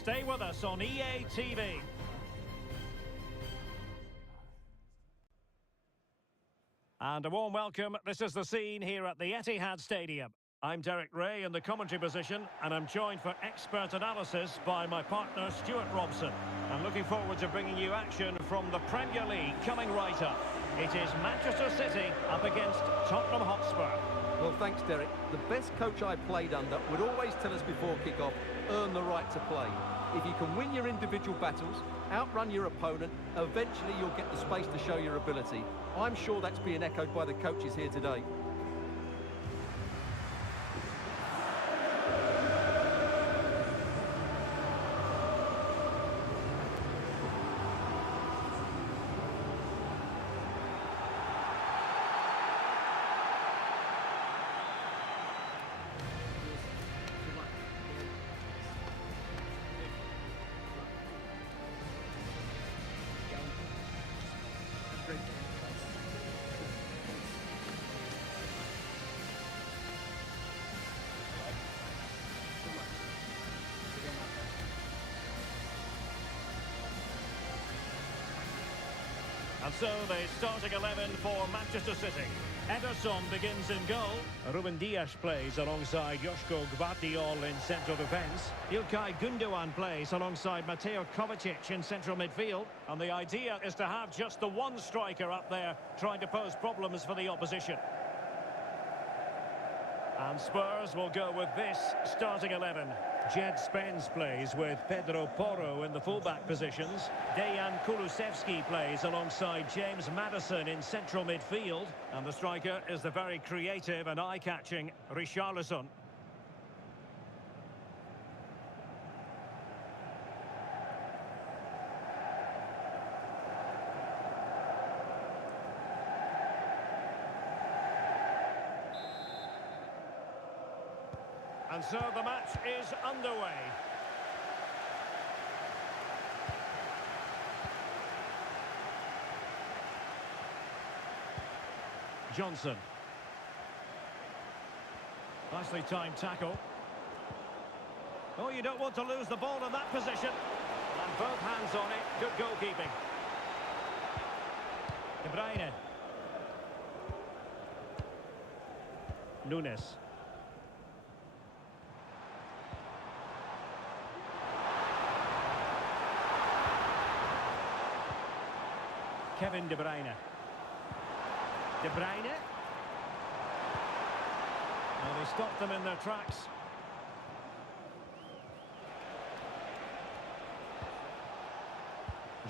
Stay with us on EA TV. And a warm welcome. This is the scene here at the Etihad Stadium. I'm Derek Ray in the commentary position, and I'm joined for expert analysis by my partner Stuart Robson. I'm looking forward to bringing you action from the Premier League coming right up. It is Manchester City up against Tottenham Hotspur. Well, thanks, Derek. The best coach I played under would always tell us before kick-off, earn the right to play. If you can win your individual battles, outrun your opponent, eventually you'll get the space to show your ability. I'm sure that's being echoed by the coaches here today. And so the starting 11 for Manchester City. Ederson begins in goal. Ruben Dias plays alongside Joško Gvardiol in central defence. İlkay Gündoğan plays alongside Mateo Kovacic in central midfield. And the idea is to have just the one striker up there trying to pose problems for the opposition. And Spurs will go with this starting 11. Jed Spence plays with Pedro Porro in the fullback positions. Dejan Kulusevski plays alongside James Maddison in central midfield. And the striker is the very creative and eye-catching Richarlison. And so the match is underway. Johnson. Nicely timed tackle. Oh, you don't want to lose the ball in that position. And both hands on it. Good goalkeeping. De Bruyne. Nunes. Kevin De Bruyne. De Bruyne. Well, they stopped them in their tracks.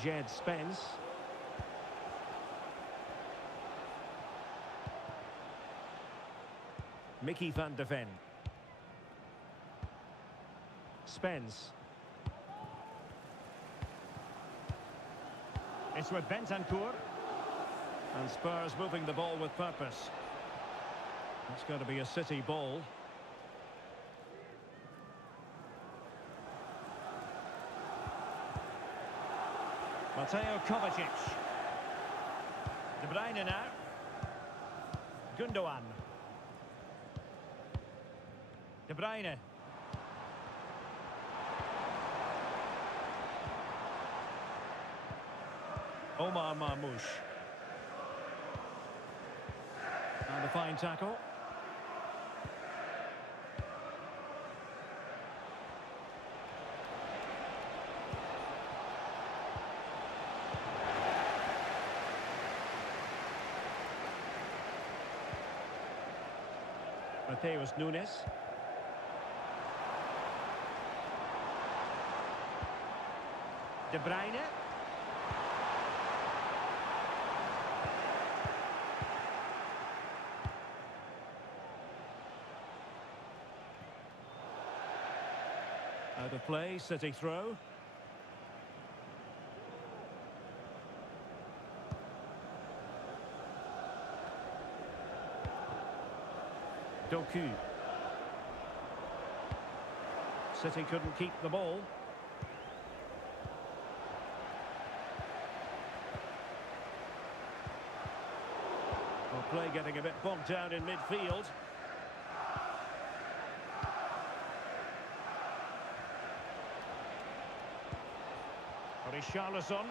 Jed Spence. Mickey van de Ven. Spence. It's with Bentancur. And Spurs moving the ball with purpose. It's going to be a City ball. Mateo Kovacic. De Bruyne now. Gündoğan. De Bruyne. Omar Marmoush. And a fine tackle. Mateus Nunes. De Bruyne. Out of play, City throw. Doku. City couldn't keep the ball. Well, play getting a bit bogged down in midfield. Richarlison.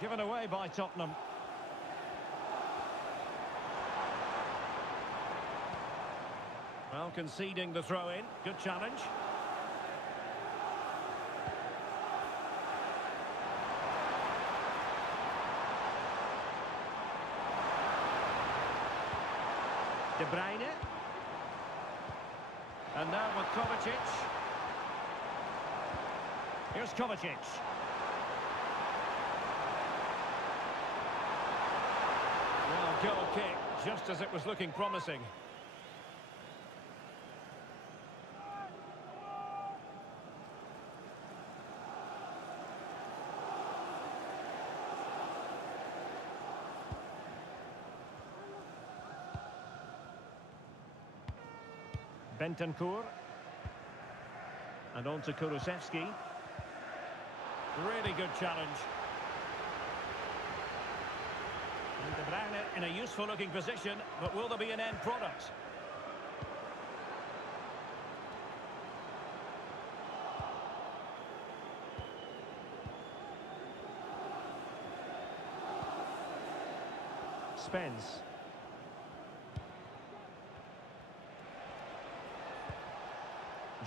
Given away by Tottenham. Well, conceding the throw-in. Good challenge. De Bruyne. And now with Kovacic. Here's Kovacic. Well, goal kick, just as it was looking promising. Bentancur. And on to Kulusevski. Really good challenge. And De Bruyne in a useful looking position, but will there be an end product? Spence.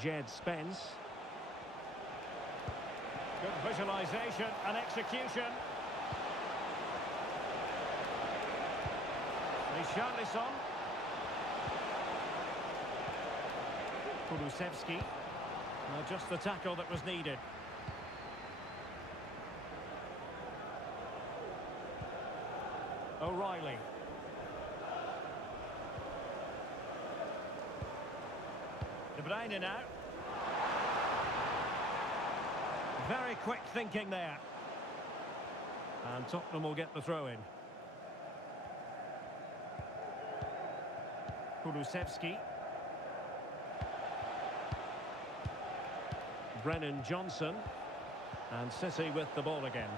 Jed Spence. Good visualisation and execution. Richarlison. Kulusevski. Well, just the tackle that was needed. O'Reilly. De Bruyne now. Very quick thinking there. And Tottenham will get the throw-in. Kulusevski. Brennan Johnson. And City with the ball again.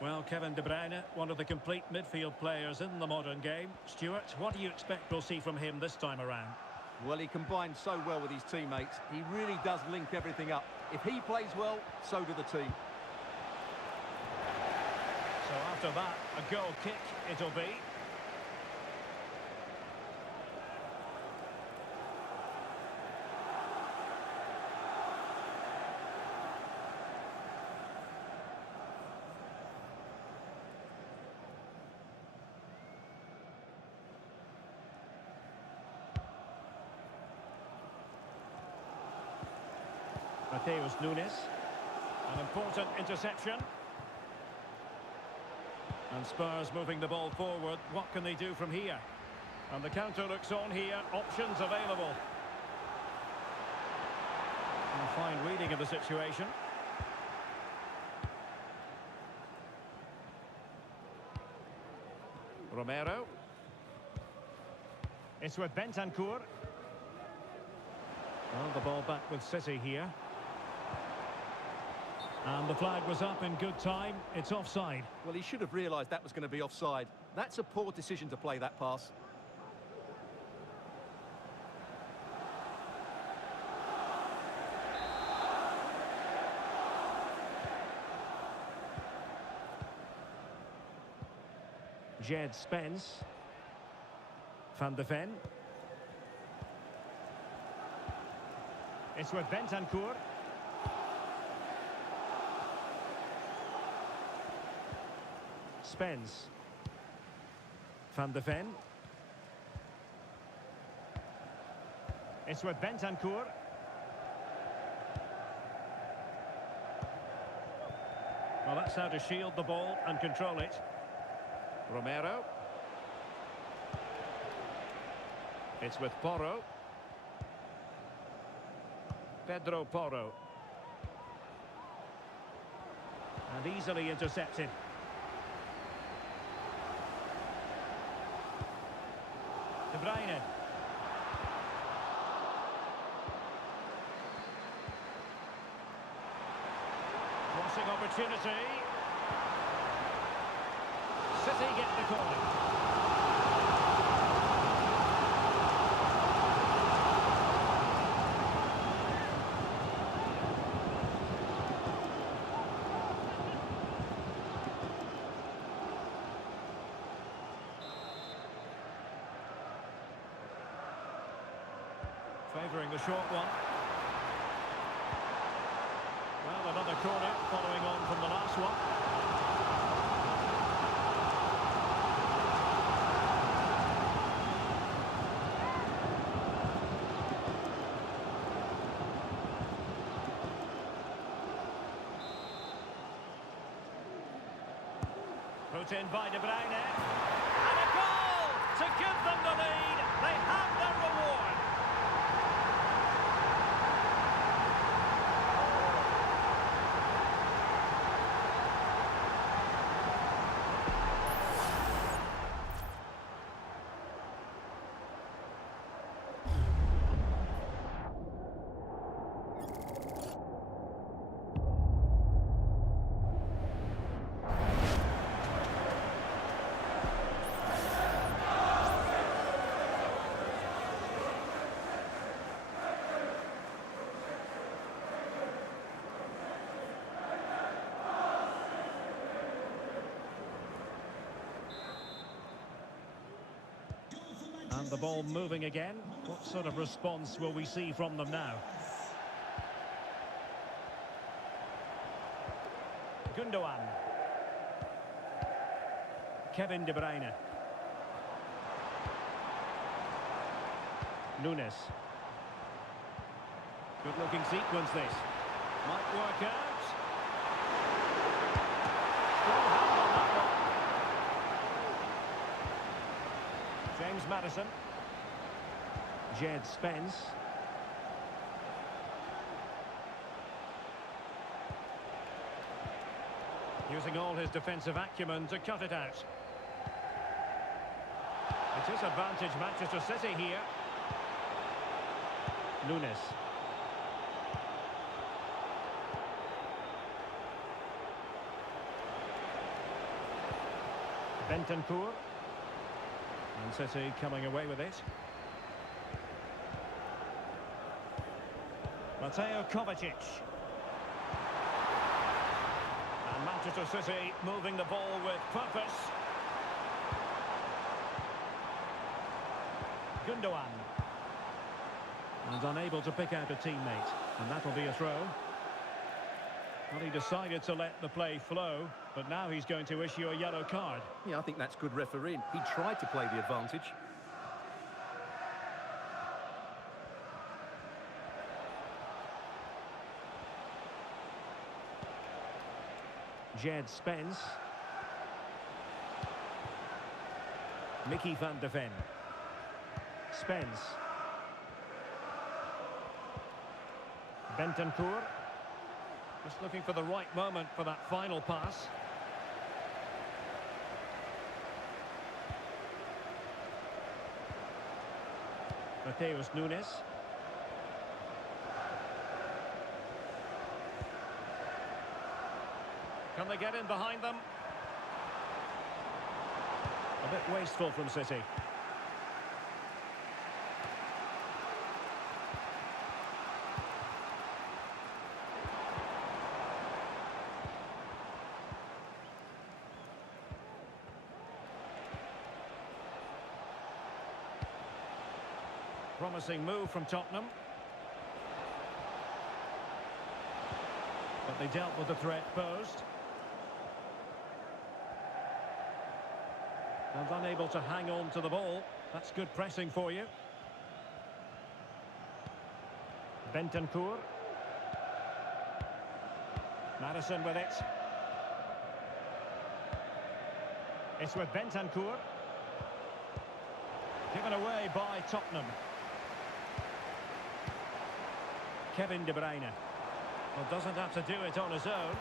Well, Kevin De Bruyne, one of the complete midfield players in the modern game. Stuart, what do you expect we'll see from him this time around? Well, he combines so well with his teammates. He really does link everything up. If he plays well, so do the team. So after that, a goal kick it'll be. Mateus Nunes. An important interception. And Spurs moving the ball forward. What can they do from here? And the counter looks on here. Options available. And a fine reading of the situation. Romero. It's with Bentancur. Well, the ball back with City here. And the flag was up in good time. It's offside. Well, he should have realised that was going to be offside. That's a poor decision to play that pass. Jed Spence. Van de Ven. It's with Bentancur. Spence. Van de Ven. It's with Bentancur. Well, that's how to shield the ball and control it. Romero. It's with Porro. Pedro Porro. And easily intercepted. De Bruyne. Crossing opportunity. City get the corner. delivering the short one. Well, another corner following on from the last one. Put in by De Bruyne. And a goal to give them the lead. They have their reward. And the ball moving again. What sort of response will we see from them now? Gundogan. Kevin De Bruyne. Nunes. Good-looking sequence this. Might work out. Strong hand on that one. James Maddison. Jed Spence. Using all his defensive acumen to cut it out. It is advantage Manchester City here. Nunes. Bentancur. And City coming away with it. Mateo Kovacic. And Manchester City moving the ball with purpose. Gundogan. And unable to pick out a teammate. And that'll be a throw. Well, he decided to let the play flow, but now he's going to issue a yellow card. Yeah, I think that's good refereeing. He tried to play the advantage. Jed Spence. Mickey van de Ven. Spence. Bentancur. Just looking for the right moment for that final pass. Mateus Nunes. Can they get in behind them? A bit wasteful from City. Promising move from Tottenham. But they dealt with the threat posed. And unable to hang on to the ball. That's good pressing for you. Bentancur. Maddison with it. It's with Bentancur. Given away by Tottenham. Kevin De Bruyne. Well, doesn't have to do it on his own.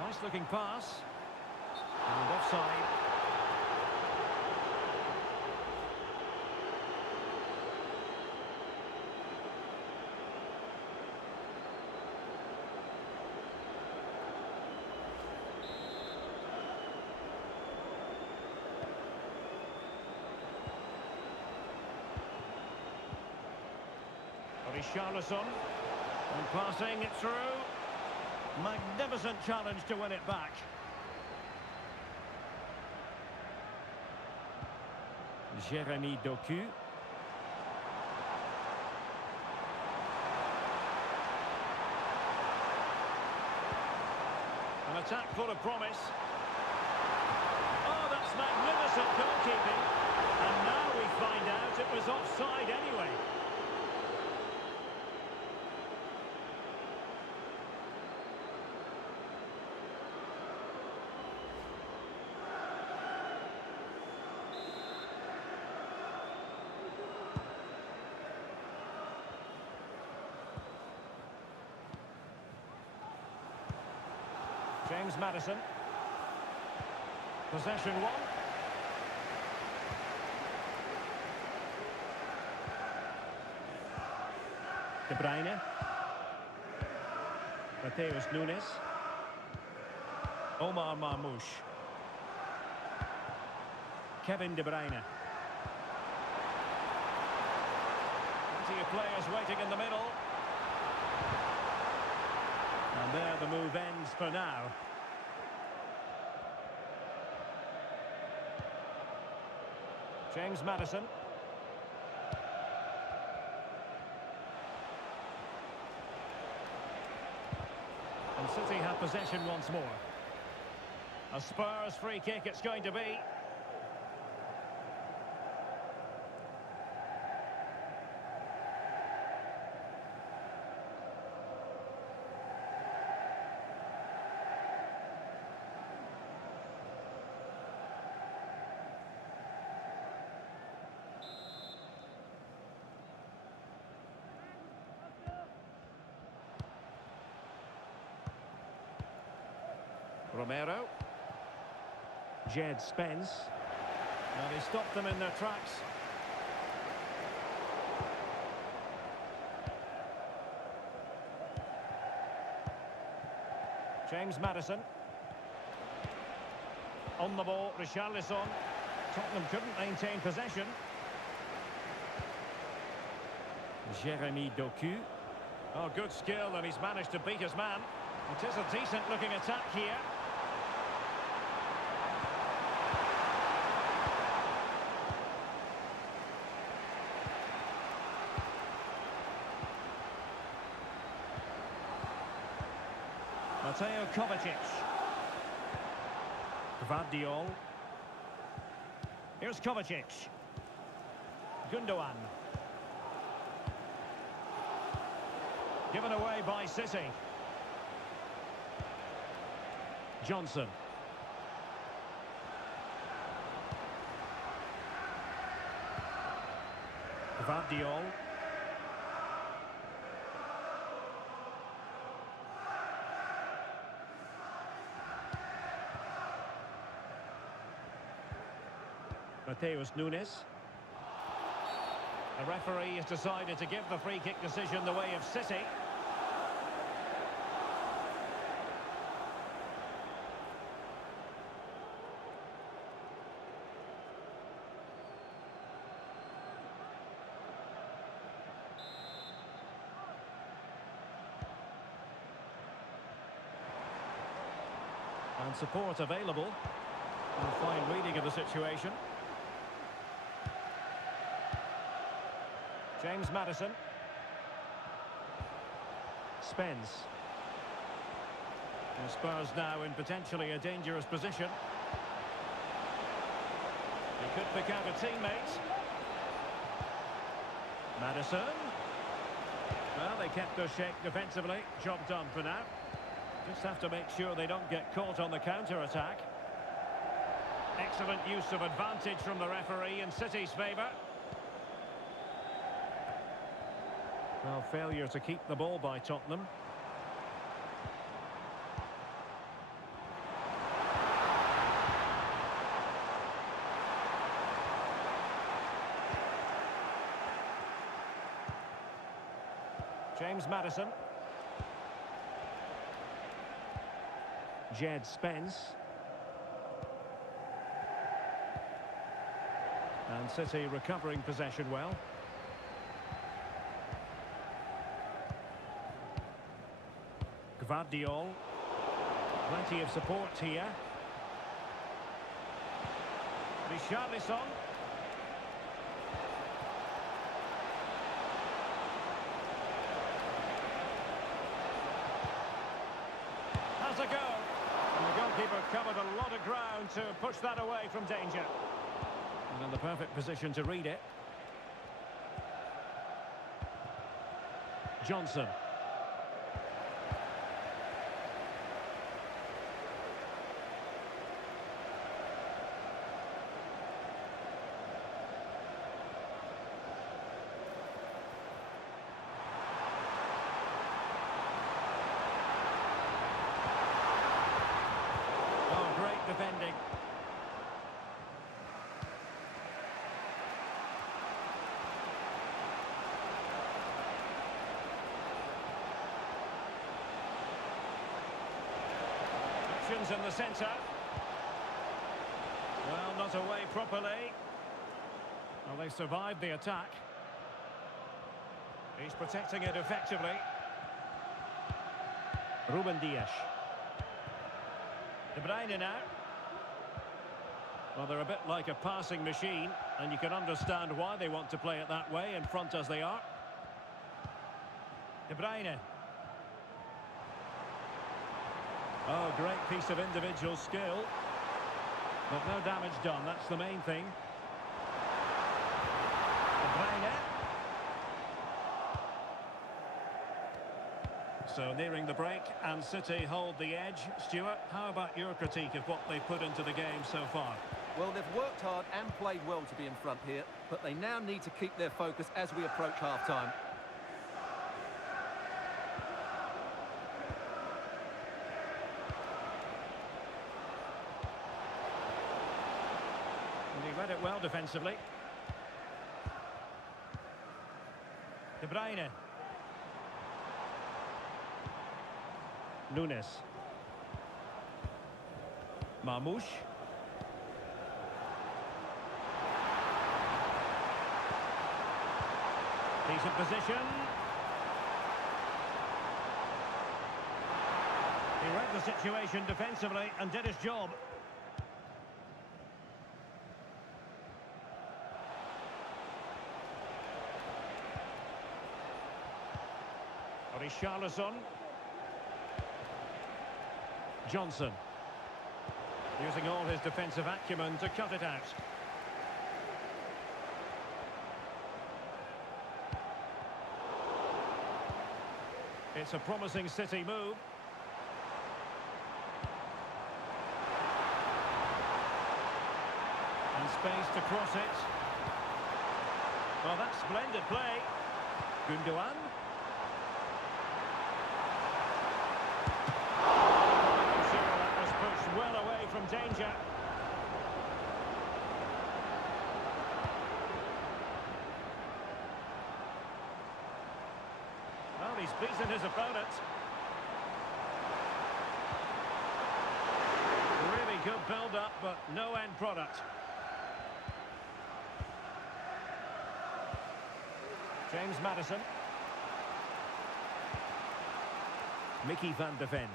Nice looking pass. And offside. Richarlison. And passing it through. Magnificent challenge to win it back. 𝗟𝗓𝗓 Doku. attack full of promise. Oh, that's magnificent goalkeeping. And now we find out it was offside anyway. James Maddison. Possession one. De Bruyne. Mateus Nunes. Omar Marmoush. Kevin De Bruyne. Plenty of players waiting in the middle. And there the move ends for now. James Maddison. And City have possession once more. A Spurs free kick it's going to be. Romero. Jed Spence. And he stopped them in their tracks. James Maddison. On the ball, Richarlison. Tottenham couldn't maintain possession. 𝗟𝗓𝗩𝗘. Oh, good skill, and he's managed to beat his man. It is a decent-looking attack here. Mateo Kovacic. Gvardiol. Here's Kovacic. Gundogan. Given away by City. Johnson. Gvardiol. Mateus Nunes. The referee has decided to give the free kick decision the way of City. And support available. A fine reading of the situation. James Maddison. Spence. And Spurs now in potentially a dangerous position. He could pick out a teammate. Maddison. Well, they kept their shape defensively. Job done for now. Just have to make sure they don't get caught on the counter-attack. Excellent use of advantage from the referee in City's favour. Well, failure to keep the ball by Tottenham. James Maddison. Jed Spence. And City recovering possession well. Gvardiol. Plenty of support here. Richarlison. Has a go. And covered a lot of ground to push that away from danger. And in the perfect position to read it. Johnson. Oh, great defending. In the centre. Well, not away properly. Well, they survived the attack. He's protecting it effectively. Ruben Dias. De Bruyne now. Well, they're a bit like a passing machine, and you can understand why they want to play it that way, in front as they are. De Bruyne. Oh, great piece of individual skill. But no damage done, that's the main thing. De Bruyne. So nearing the break, and City hold the edge. Stuart, how about your critique of what they've put into the game so far? Well, they've worked hard and played well to be in front here, but they now need to keep their focus as we approach half-time. He read it well defensively. De Bruyne. Nunes. Marmoush. Decent position. He read the situation defensively and did his job. Richarlison. Johnson. Using all his defensive acumen to cut it out. It's a promising City move. And space to cross it. Well, that's splendid play. Gundogan. Well away from danger. Well, he's beaten his opponent. Really good build-up, but no end product. James Maddison. Mickey van de Ven.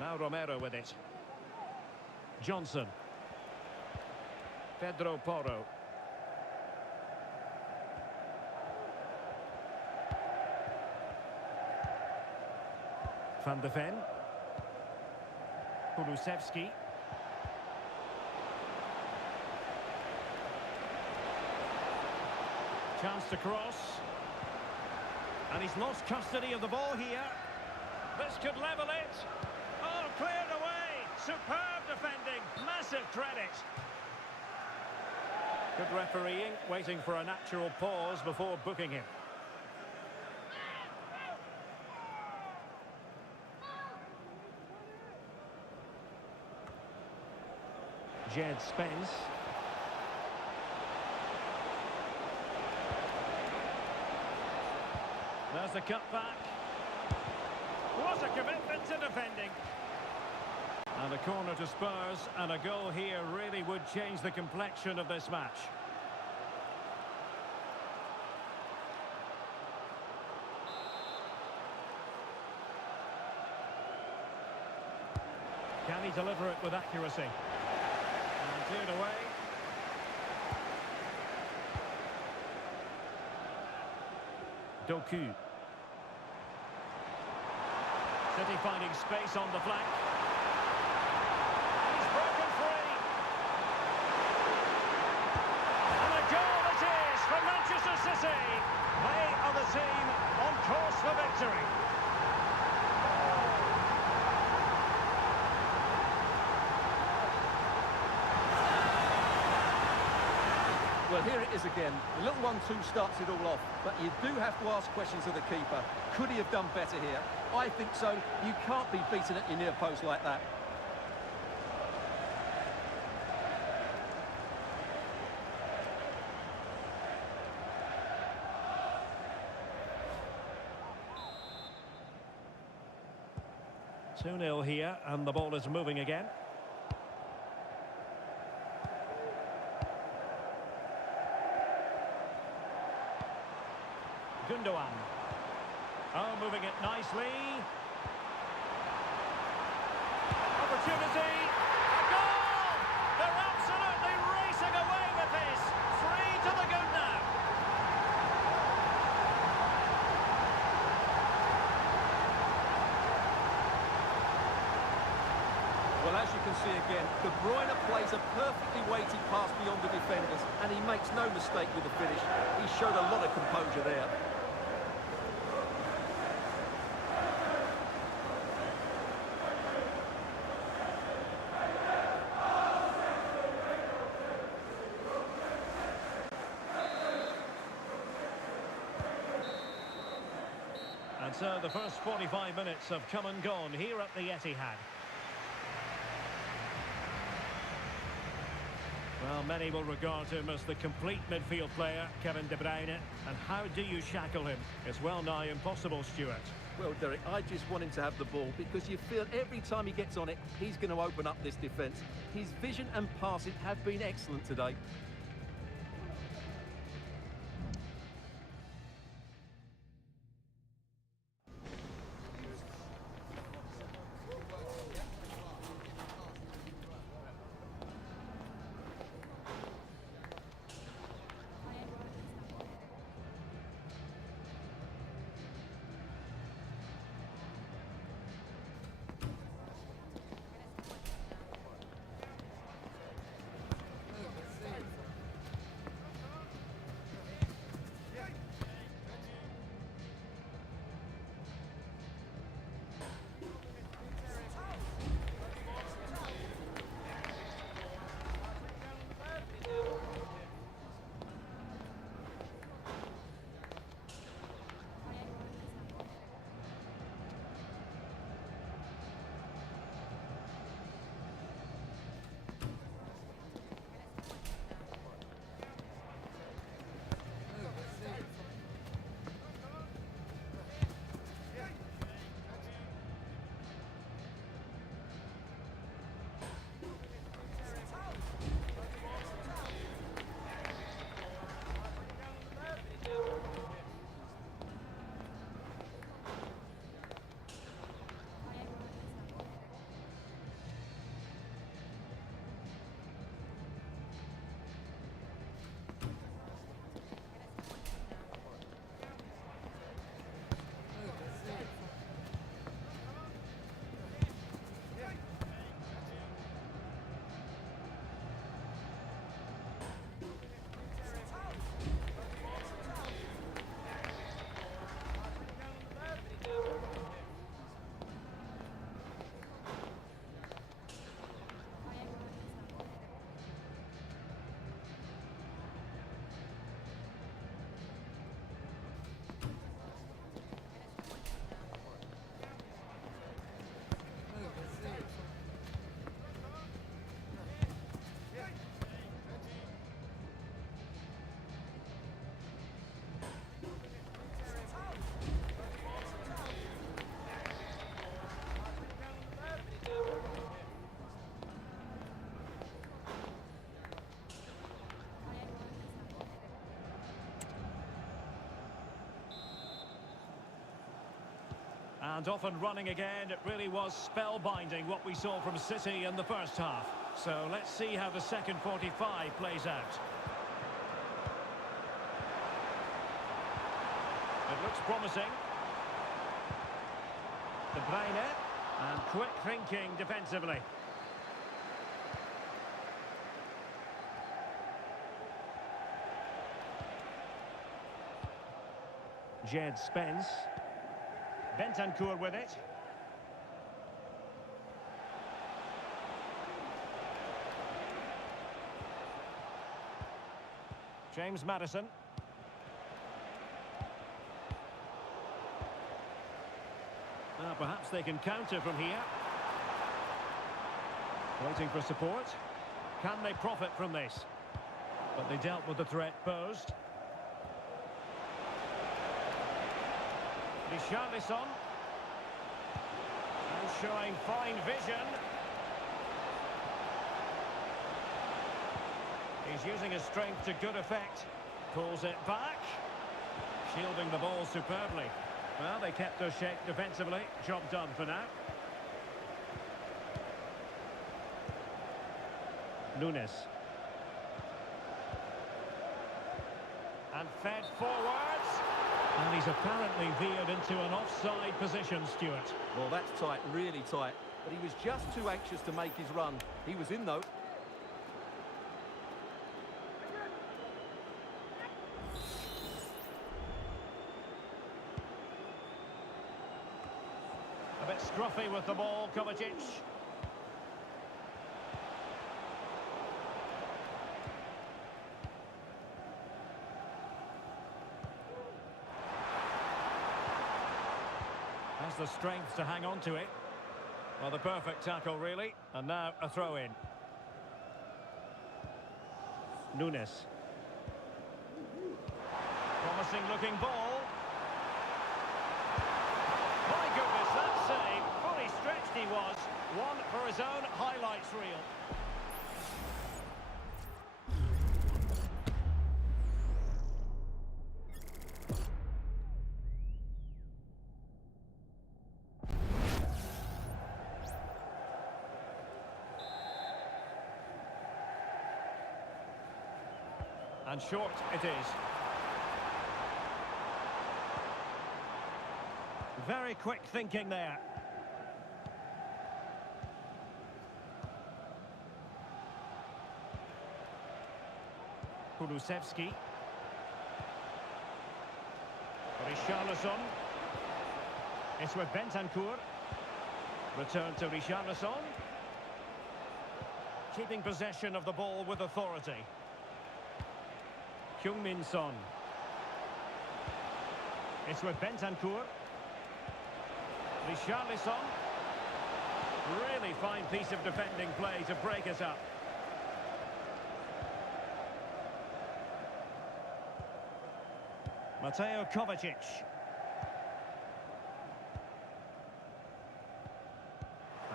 Now Romero with it. Johnson. Pedro Porro. Van de Ven. Kulusevski. Chance to cross. And he's lost custody of the ball here. This could level it. Oh, cleared away. Superb defending. Massive credit. Good refereeing, waiting for a natural pause before booking him. Jed Spence. There's the cut back. What a commitment to defending. And a corner to Spurs, and a goal here really would change the complexion of this match. Can he deliver it with accuracy? And cleared away. Doku. City finding space on the flank. victory. Well, here it is again. The little 1-2 starts it all off, but you do have to ask questions of the keeper. Could he have done better here? I think so. You can't be beaten at your near post like that. Two 0 here, and the ball is moving again. Gundogan. Oh, moving it nicely. Opportunity. A goal! They're absolutely racing away with this. 3 to the good now. Well, as you can see again, De Bruyne plays a perfectly weighted pass beyond the defenders, and he makes no mistake with the finish. He showed a lot of composure there. And so the first 45 minutes have come and gone here at the Etihad. Well, many will regard him as the complete midfield player, Kevin De Bruyne. And how do you shackle him? It's well nigh impossible, Stuart. Well, Derek, I just want him to have the ball because you feel every time he gets on it, he's going to open up this defence. His vision and passing have been excellent today. And off and running again. It really was spellbinding what we saw from City in the first half. So let's see how the second 45 plays out. It looks promising. De Bruyne, and quick thinking defensively. Jed Spence. Bentancur with it. James Maddison. Now perhaps they can counter from here. Waiting for support. Can they profit from this? But they dealt with the threat posed. 𝗟𝗓𝗓. And showing fine vision. He's using his strength to good effect. Pulls it back. Shielding the ball superbly. Well, they kept their shape defensively. Job done for now. Nunes. And fed forwards. And he's apparently veered into an offside position, Stuart. Well, that's tight, really tight. But he was just too anxious to make his run. He was in, though. A bit scruffy with the ball, Kovacic. Has the strength to hang on to it. Well, the perfect tackle, really. And now a throw-in. Nunes. Promising-looking ball. My goodness, that save. Fully stretched he was. One for his own highlights reel. And short it is. Very quick thinking there. Kulusevski. 𝗟𝗓𝗓. It's with Bentancur. Return to 𝗟𝗓𝗓. Keeping possession of the ball with authority. Heung-min Son. It's with Bentancur. 𝗟𝗓𝗓. Really fine piece of defending play to break us up. Mateo Kovacic.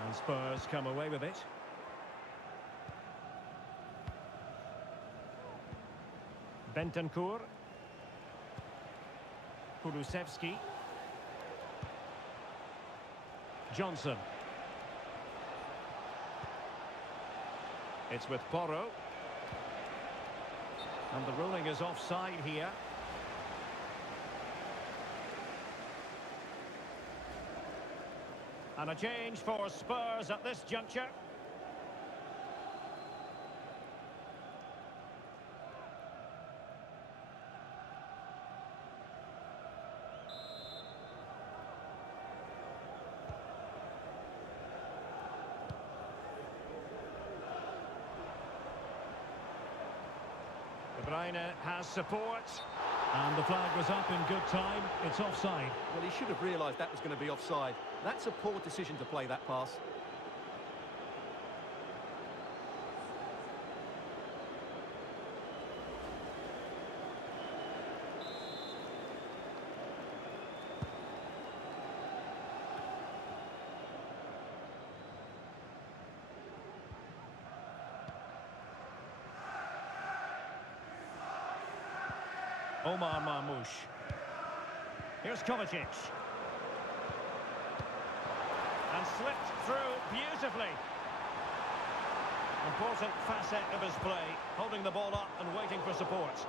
And Spurs come away with it. Bentancur. Kulusevski. Johnson. It's with Porro. And the ruling is offside here. And a change for Spurs at this juncture. De Bruyne has support. And the flag was up in good time. It's offside. Well, he should have realised that was going to be offside. That's a poor decision to play that pass. Omar Marmoush. Here's Kovacic. And slipped through beautifully. Important facet of his play, holding the ball up and waiting for support.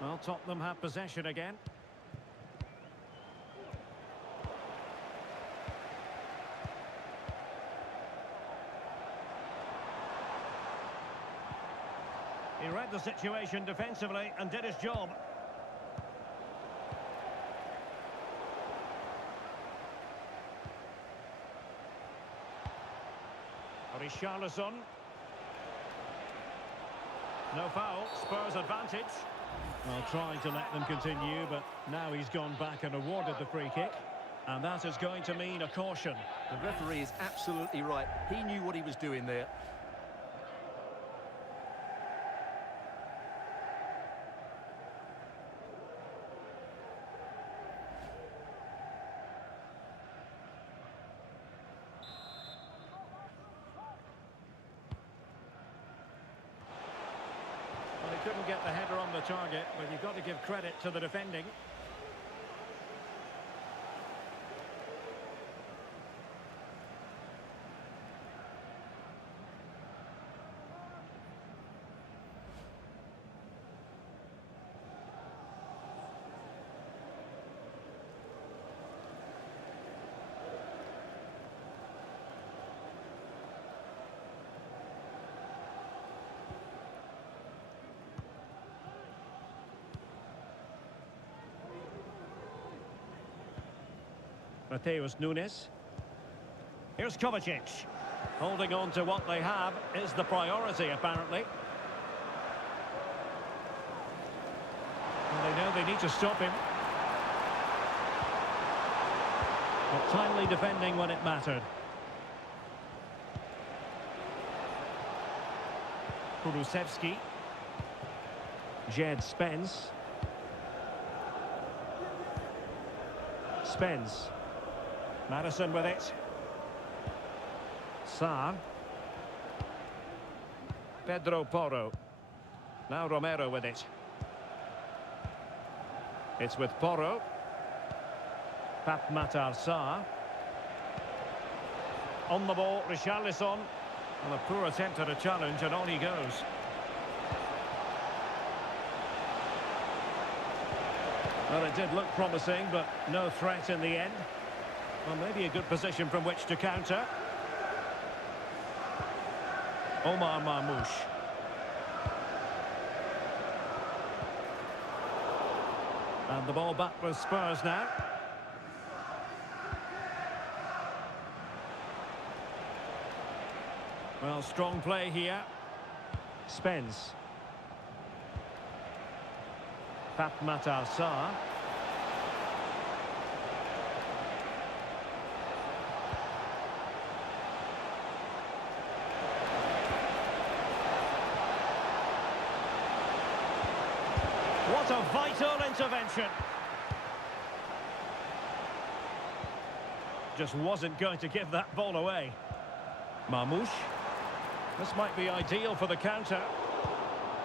Well, Tottenham have possession again. He read the situation defensively and did his job. Richarlison. No foul, Spurs advantage. Well, trying to let them continue, but now he's gone back and awarded the free kick. And that is going to mean a caution. The referee is absolutely right. He knew what he was doing there. Well, he couldn't get the header on the target, but you've got to give credit to the defending. Mateus Nunes. Here's Kovacic. Holding on to what they have is the priority, apparently. And they know they need to stop him. But timely defending when it mattered. Kulusevski. Jed Spence. Spence. Madison with it. Sarr. Pedro Porro. Now Romero with it. It's with Porro. Pape Matar Sarr. On the ball, Richarlison. Well, a poor attempt at a challenge, and on he goes. Well, it did look promising, but no threat in the end. Well, maybe a good position from which to counter. Omar Marmoush. And the ball back with Spurs now. Well, strong play here. Spence. Pape Matar Sarr. What a vital intervention. Just wasn't going to give that ball away. Marmoush. This might be ideal for the counter.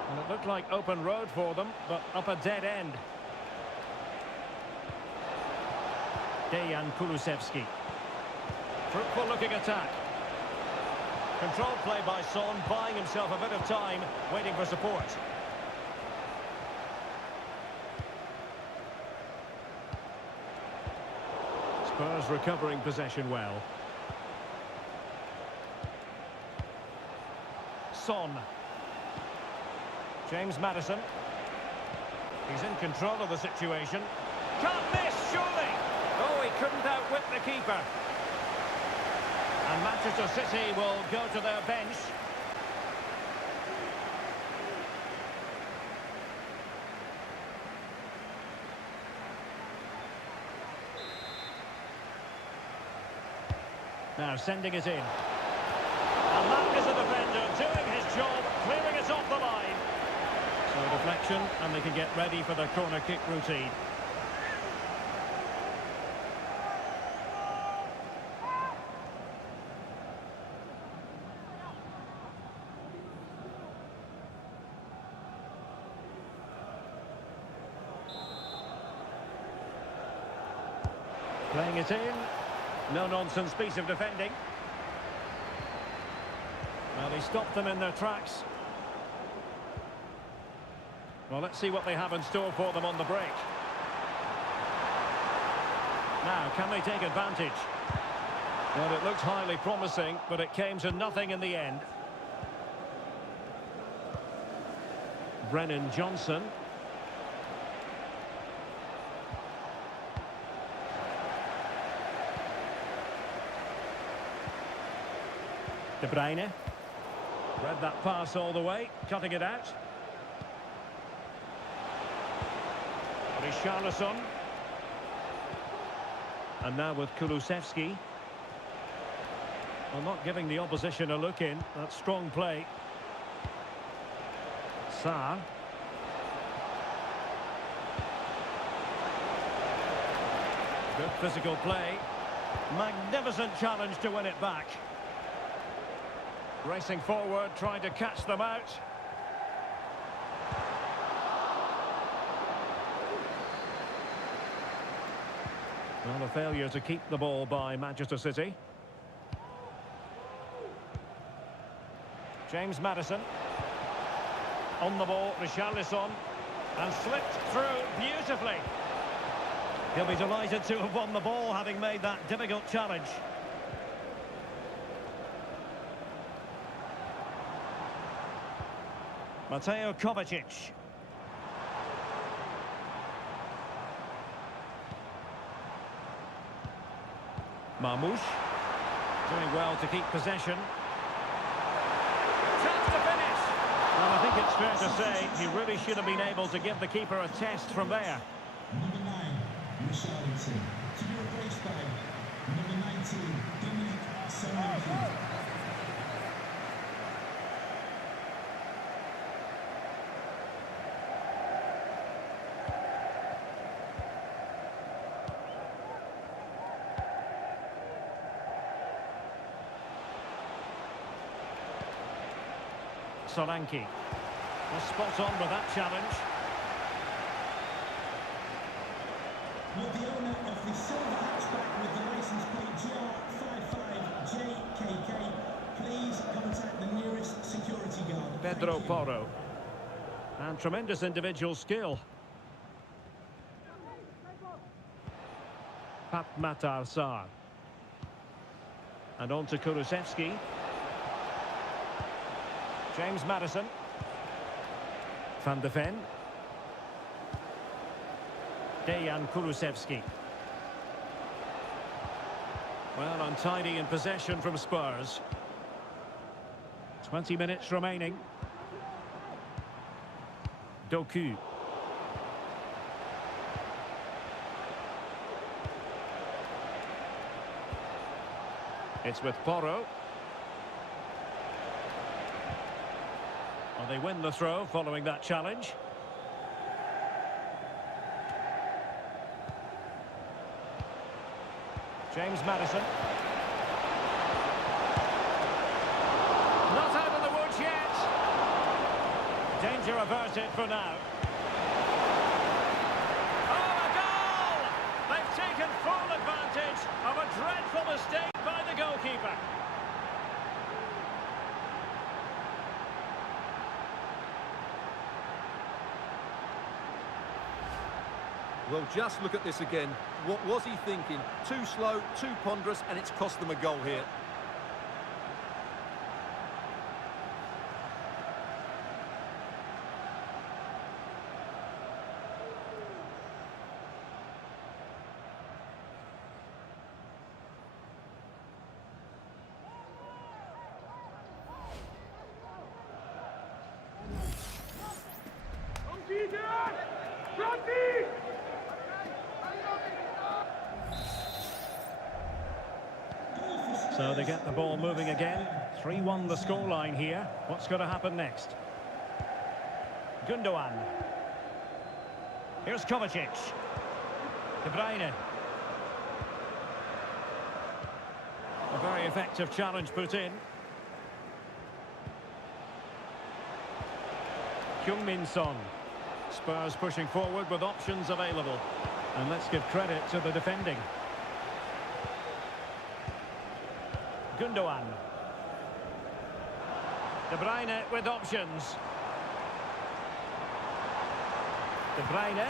And it looked like open road for them, but up a dead end. Dejan Kulusevski. Fruitful looking attack. Controlled play by Son, buying himself a bit of time, waiting for support. Spurs recovering possession well. Son. James Maddison. He's in control of the situation. Can't miss, surely! Oh, he couldn't outwit the keeper. And Manchester City will go to their bench. Now sending it in. And that is the defender doing his job, clearing it off the line. So a deflection, and they can get ready for the corner kick routine. Playing it in. No-nonsense piece of defending. Well, he stopped them in their tracks. Well, let's see what they have in store for them on the break. Now, can they take advantage? Well, it looked highly promising, but it came to nothing in the end. Brennan Johnson. De Bruyne. Read that pass all the way, cutting it out. Richarlison. And now with Kulusevski. Well, not giving the opposition a look in. That's strong play. Sarr. Good physical play. Magnificent challenge to win it back. Racing forward, trying to catch them out. Well, a failure to keep the ball by Manchester City. James Maddison. On the ball, Richarlison. And slipped through beautifully. He'll be delighted to have won the ball, having made that difficult challenge. Mateo Kovacic. Marmoush. Doing well to keep possession. Chance to finish. Well, I think it's fair to say he really should have been able to give the keeper a test from there. Number 9, Richarlison. To be replaced by number 19, Dominic Solanke. Solanke. Was spot on with that challenge. Will the owner of the silver hatchback with the license plate GR55JKK please contact the nearest security guard? Pedro Porro. And tremendous individual skill. Matar Sarr. And on to Kulusevski. James Maddison. Van de Ven. Dejan Kulusevski. Well, untidy in possession from Spurs. 20 minutes remaining. Doku. It's with Porro. Well, they win the throw following that challenge. James Maddison. Not out of the woods yet. Danger averted for now. Oh, a goal! They've taken full advantage of a dreadful mistake by the goalkeeper. Well, just look at this again. What was he thinking? Too slow, too ponderous, and it's cost them a goal here. So they get the ball moving again. 3-1 the scoreline here. What's going to happen next? Gundogan. Here's Kovacic. De Bruyne. A very effective challenge put in. Heung-min Son. Spurs pushing forward with options available. And let's give credit to the defending. Gundogan. De Bruyne with options. De Bruyne.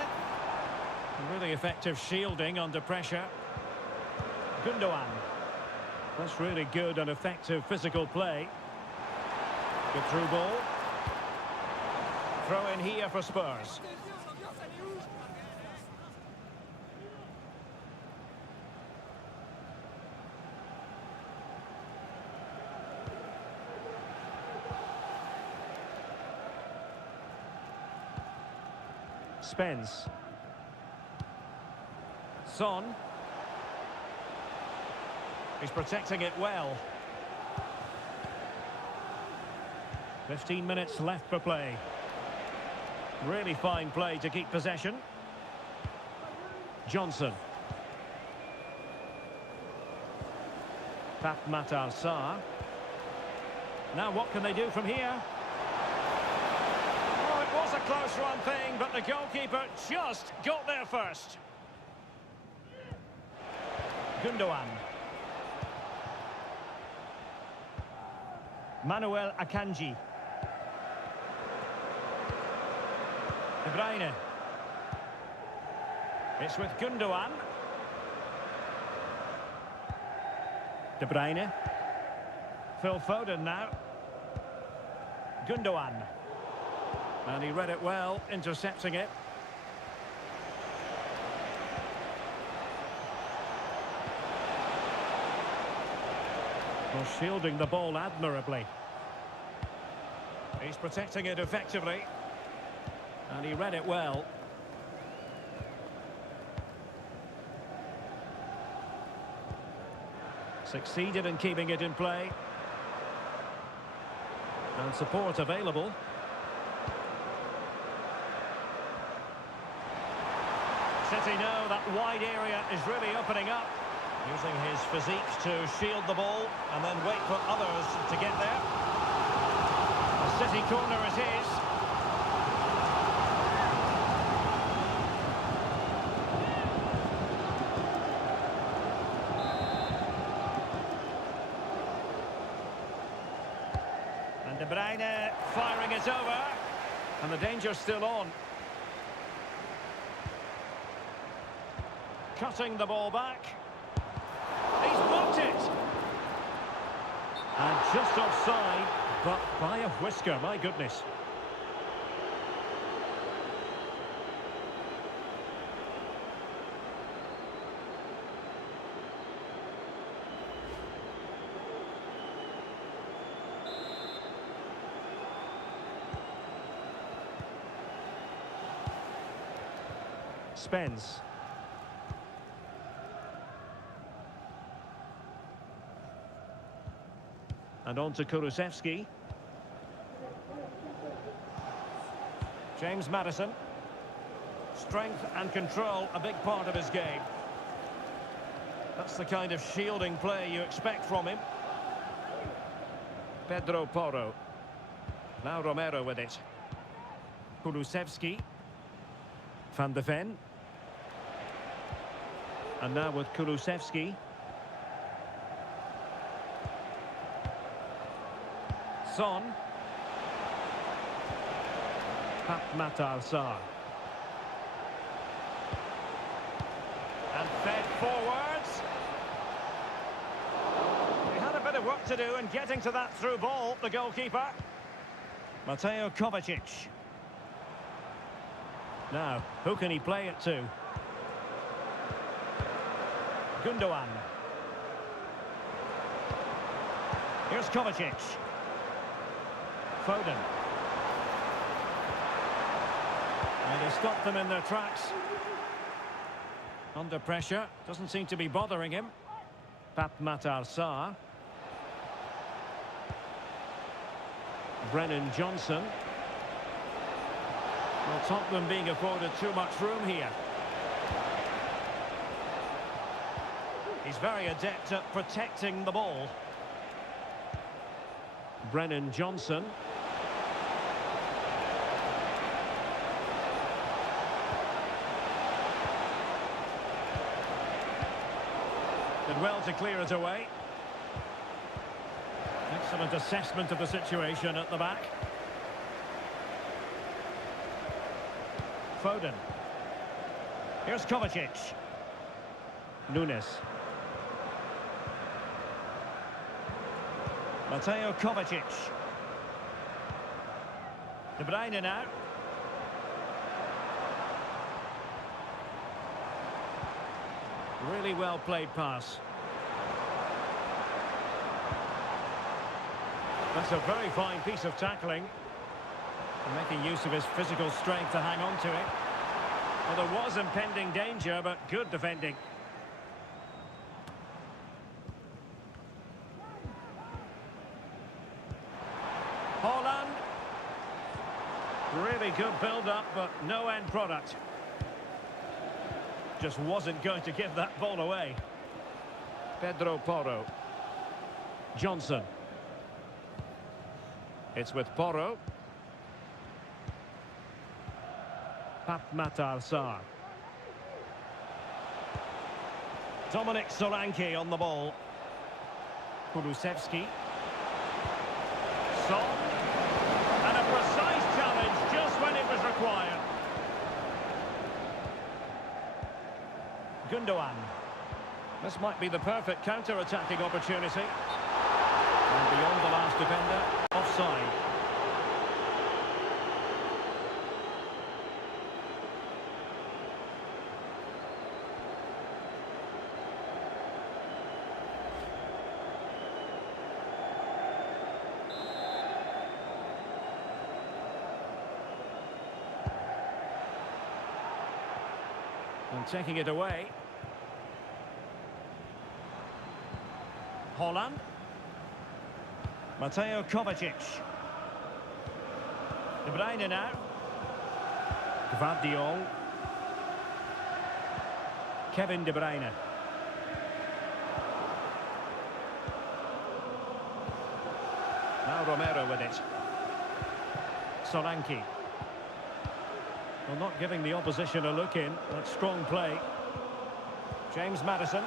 Really effective shielding under pressure. Gundogan. That's really good and effective physical play. Good through ball. Throw in here for Spurs. Spence. Son. He's protecting it well. 15 minutes left for play. Really fine play to keep possession. Johnson. 𝗟𝗩𝗘. Now what can they do from here? Oh, it was a close run thing, but the goalkeeper just got there first. Gundogan. Manuel Akanji. De Bruyne. It's with Gundogan. De Bruyne. Phil Foden now. Gundogan. And he read it well, intercepting it. Well, shielding the ball admirably. He's protecting it effectively. And he read it well. Succeeded in keeping it in play. And support available. City know that wide area is really opening up. Using his physique to shield the ball and then wait for others to get there. The City corner is his. And De Bruyne firing it over. And the danger's still on. Cutting the ball back. He's blocked it! And just offside, but by a whisker, my goodness. Spence. And on to Kulusevski. James Maddison. Strength and control, a big part of his game. That's the kind of shielding play you expect from him. Pedro Porro. Now Romero with it. Kulusevski. Van de Ven. And now with Kulusevski. Son. 𝗟𝗩𝗘. And fed forwards. He had a bit of work to do in getting to that through ball, the goalkeeper. Mateo Kovacic. Now, who can he play it to? Gundogan. Here's Kovacic. Foden. And he stopped them in their tracks. Under pressure, doesn't seem to be bothering him. 𝗟𝗩𝗘. Brennan Johnson. Well, Tottenham being afforded too much room here. He's very adept at protecting the ball. Brennan Johnson. Did well to clear it away. Excellent assessment of the situation at the back. Foden. Here's Kovacic. Nunes. Mateo Kovacic. De Bruyne now. Really well played pass. That's a very fine piece of tackling. And making use of his physical strength to hang on to it. Well, there was impending danger, but good defending. Holland. Really good build-up, but no end product. Just wasn't going to give that ball away. Pedro Porro. Johnson. It's with Porro. 𝗟𝗩𝗘. Dominic Solanke on the ball. Kulusevski. Son. And a precise challenge just when it was required. Gundogan. This might be the perfect counter-attacking opportunity. And beyond the last defender, offside. And taking it away. Holland. Mateo Kovacic. De Bruyne now. Gvardiol. Kevin De Bruyne. Now Romero with it. Solanke. Well, not giving the opposition a look in. That's strong play. James Maddison.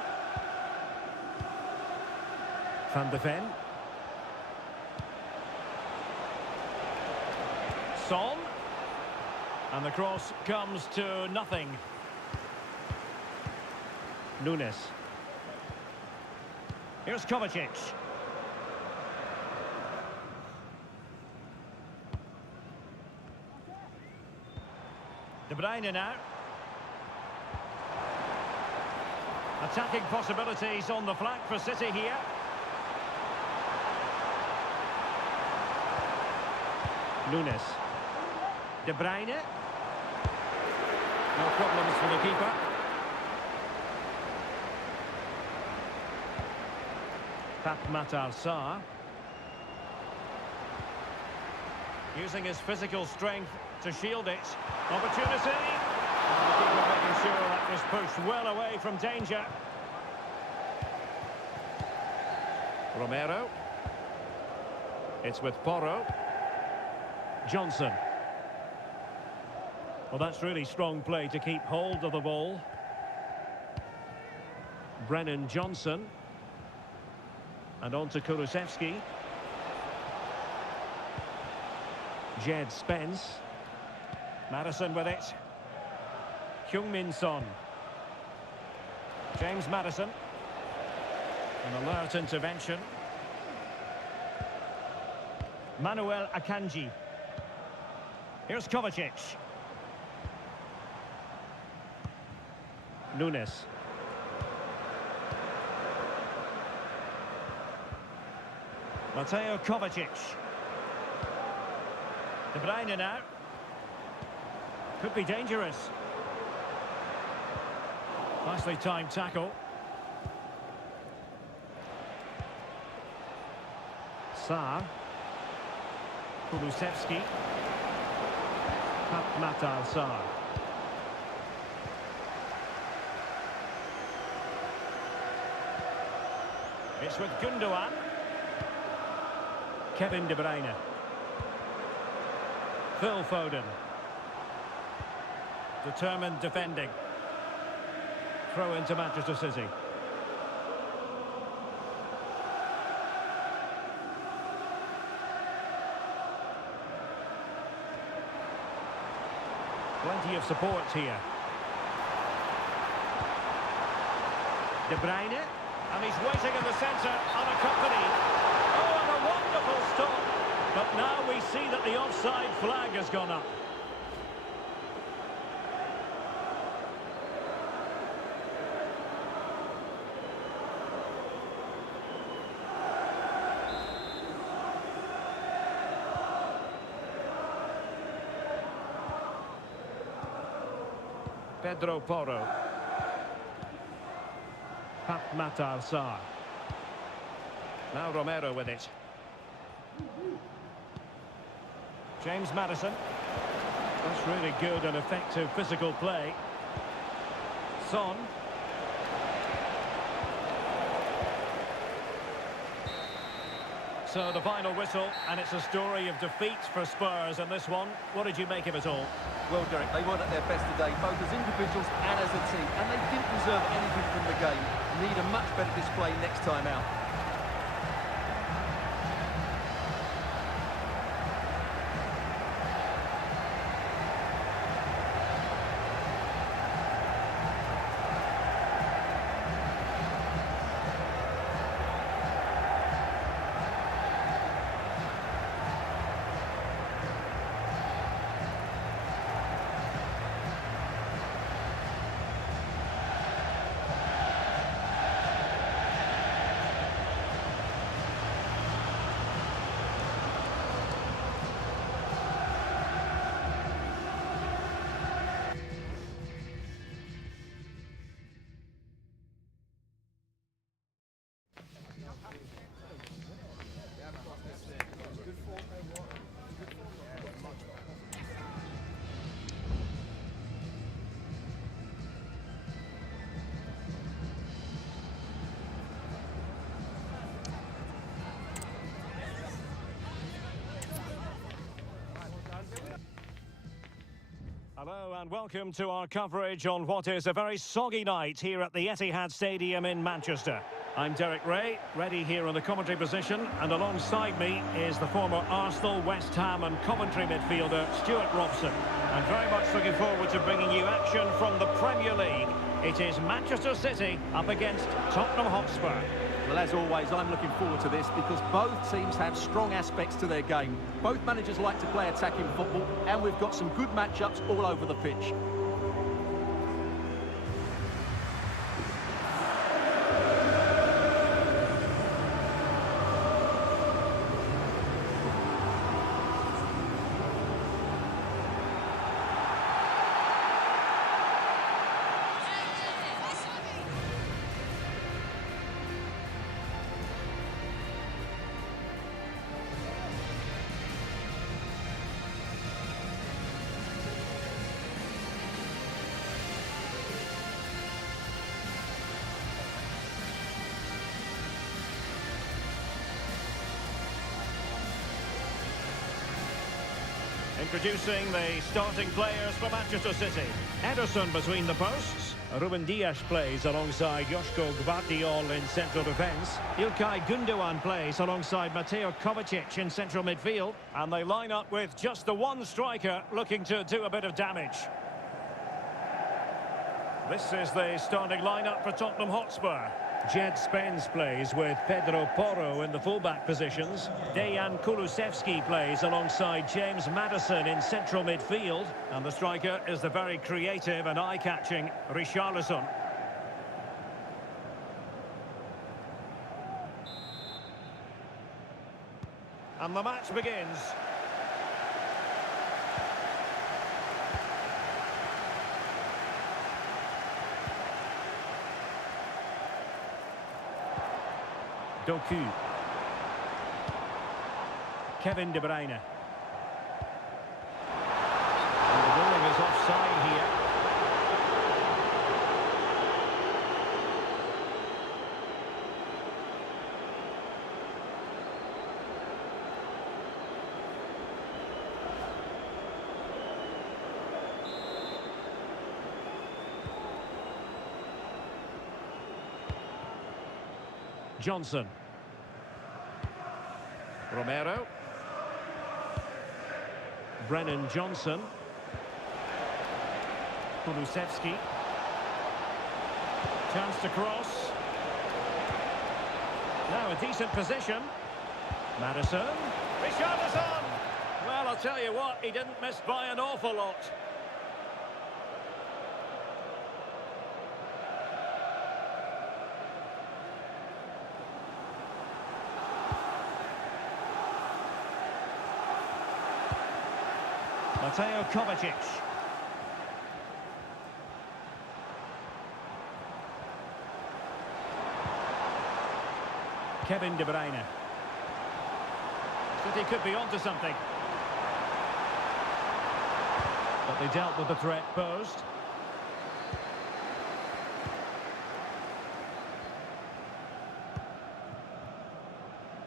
Van de Ven. Son. And the cross comes to nothing. Nunes. Here's Kovacic. De Bruyne now. Attacking possibilities on the flank for City here. Nunes. De Bruyne. No problems for the keeper. 𝗟𝗩𝗘. Using his physical strength to shield it. Opportunity. And the keeper making sure that was pushed well away from danger. Romero. It's with Porro. Johnson. Well, that's really strong play to keep hold of the ball. Brennan Johnson. And on to Kulusevski. Jed Spence. Maddison with it. Heung-min Son. James Maddison. An alert intervention. Manuel Akanji. Here's Kovacic. Nunes. Mateo Kovacic. De Bruyne now. Could be dangerous. Nicely timed tackle. Sarr. Kulusevski. 𝗟𝗩𝗘. It's with Gundogan. Kevin De Bruyne. Phil Foden. Determined defending. Throw into Manchester City. Plenty of support here. De Bruyne. And he's waiting in the centre, unaccompanied. Oh, and a wonderful stop. But now we see that the offside flag has gone up. Pedro Porro. Pat Matar Sarr. Now Romero with it. James Maddison. That's really good and effective physical play. Son. So the final whistle, and it's a story of defeat for Spurs in this one. What did you make of it all? Well, Derek, they weren't at their best today, both as individuals and as a team, and they didn't deserve anything from the game. Need a much better display next time out. Hello and welcome to our coverage on what is a very soggy night here at the Etihad Stadium in Manchester. I'm Derek Ray, ready here in the commentary position, and alongside me is the former Arsenal, West Ham and Coventry midfielder Stuart Robson. I'm very much looking forward to bringing you action from the Premier League. It is Manchester City up against Tottenham Hotspur. Well, as always, I'm looking forward to this because both teams have strong aspects to their game. Both managers like to play attacking football, and we've got some good matchups all over the pitch. Introducing the starting players for Manchester City. Ederson between the posts. Ruben Dias plays alongside 𝗟𝗜𝗙𝗘 in central defence. 𝗟𝗚𝗙 plays alongside Mateo Kovacic in central midfield. And they line up with just the one striker looking to do a bit of damage. This is the starting lineup for Tottenham Hotspur. Jed Spence plays with Pedro Porro in the fullback positions. Dejan Kulusevski plays alongside James Maddison in central midfield. And the striker is the very creative and eye-catching Richarlison. And the match begins. Doku. Kevin De Bruyne. And the ruling is offside here. Johnson. Romero. Brennan Johnson. Kulusevski. Chance to cross. Now a decent position. Maddison. Richarlison! Well, I'll tell you what, he didn't miss by an awful lot. Mateo Kovacic. Kevin De Bruyne. City could be onto something. But they dealt with the threat posed.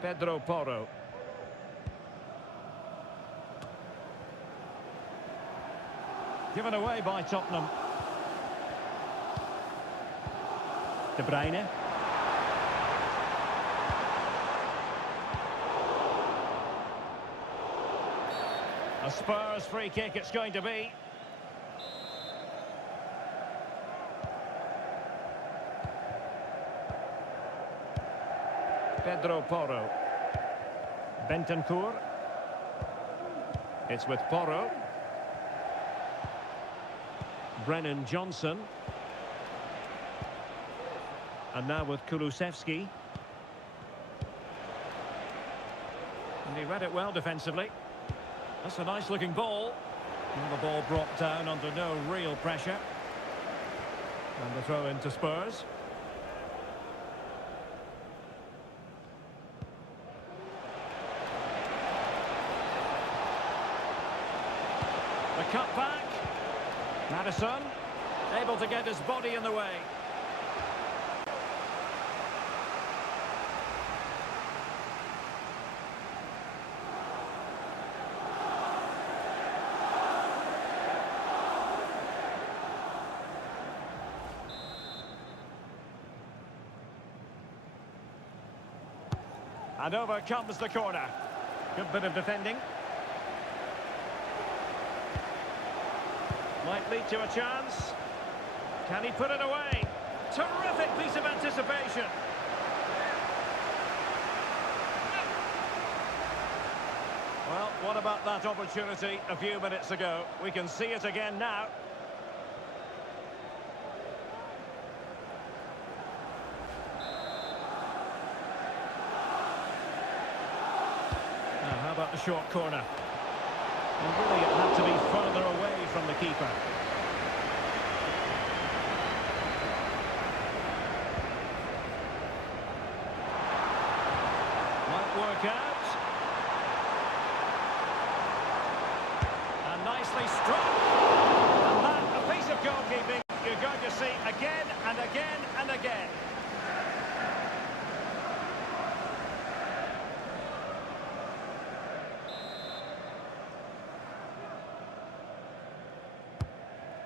Pedro Porro. Given away by Tottenham. De Bruyne. A Spurs free kick it's going to be. Pedro Porro. Bentancur. It's with Porro. Brennan Johnson. And now with Kulusevski. And he read it well defensively. That's a nice looking ball. And the ball brought down under no real pressure. And the throw into Spurs. The cut back. Maddison able to get his body in the way. And over comes the corner. Good bit of defending. Might lead to a chance. Can he put it away? Terrific piece of anticipation. Well, what about that opportunity a few minutes ago? We can see it again now. Now, how about the short corner? And really, it had to be further away from the keeper. Might work out. And nicely struck. And that, a piece of goalkeeping you're going to see again and again and again.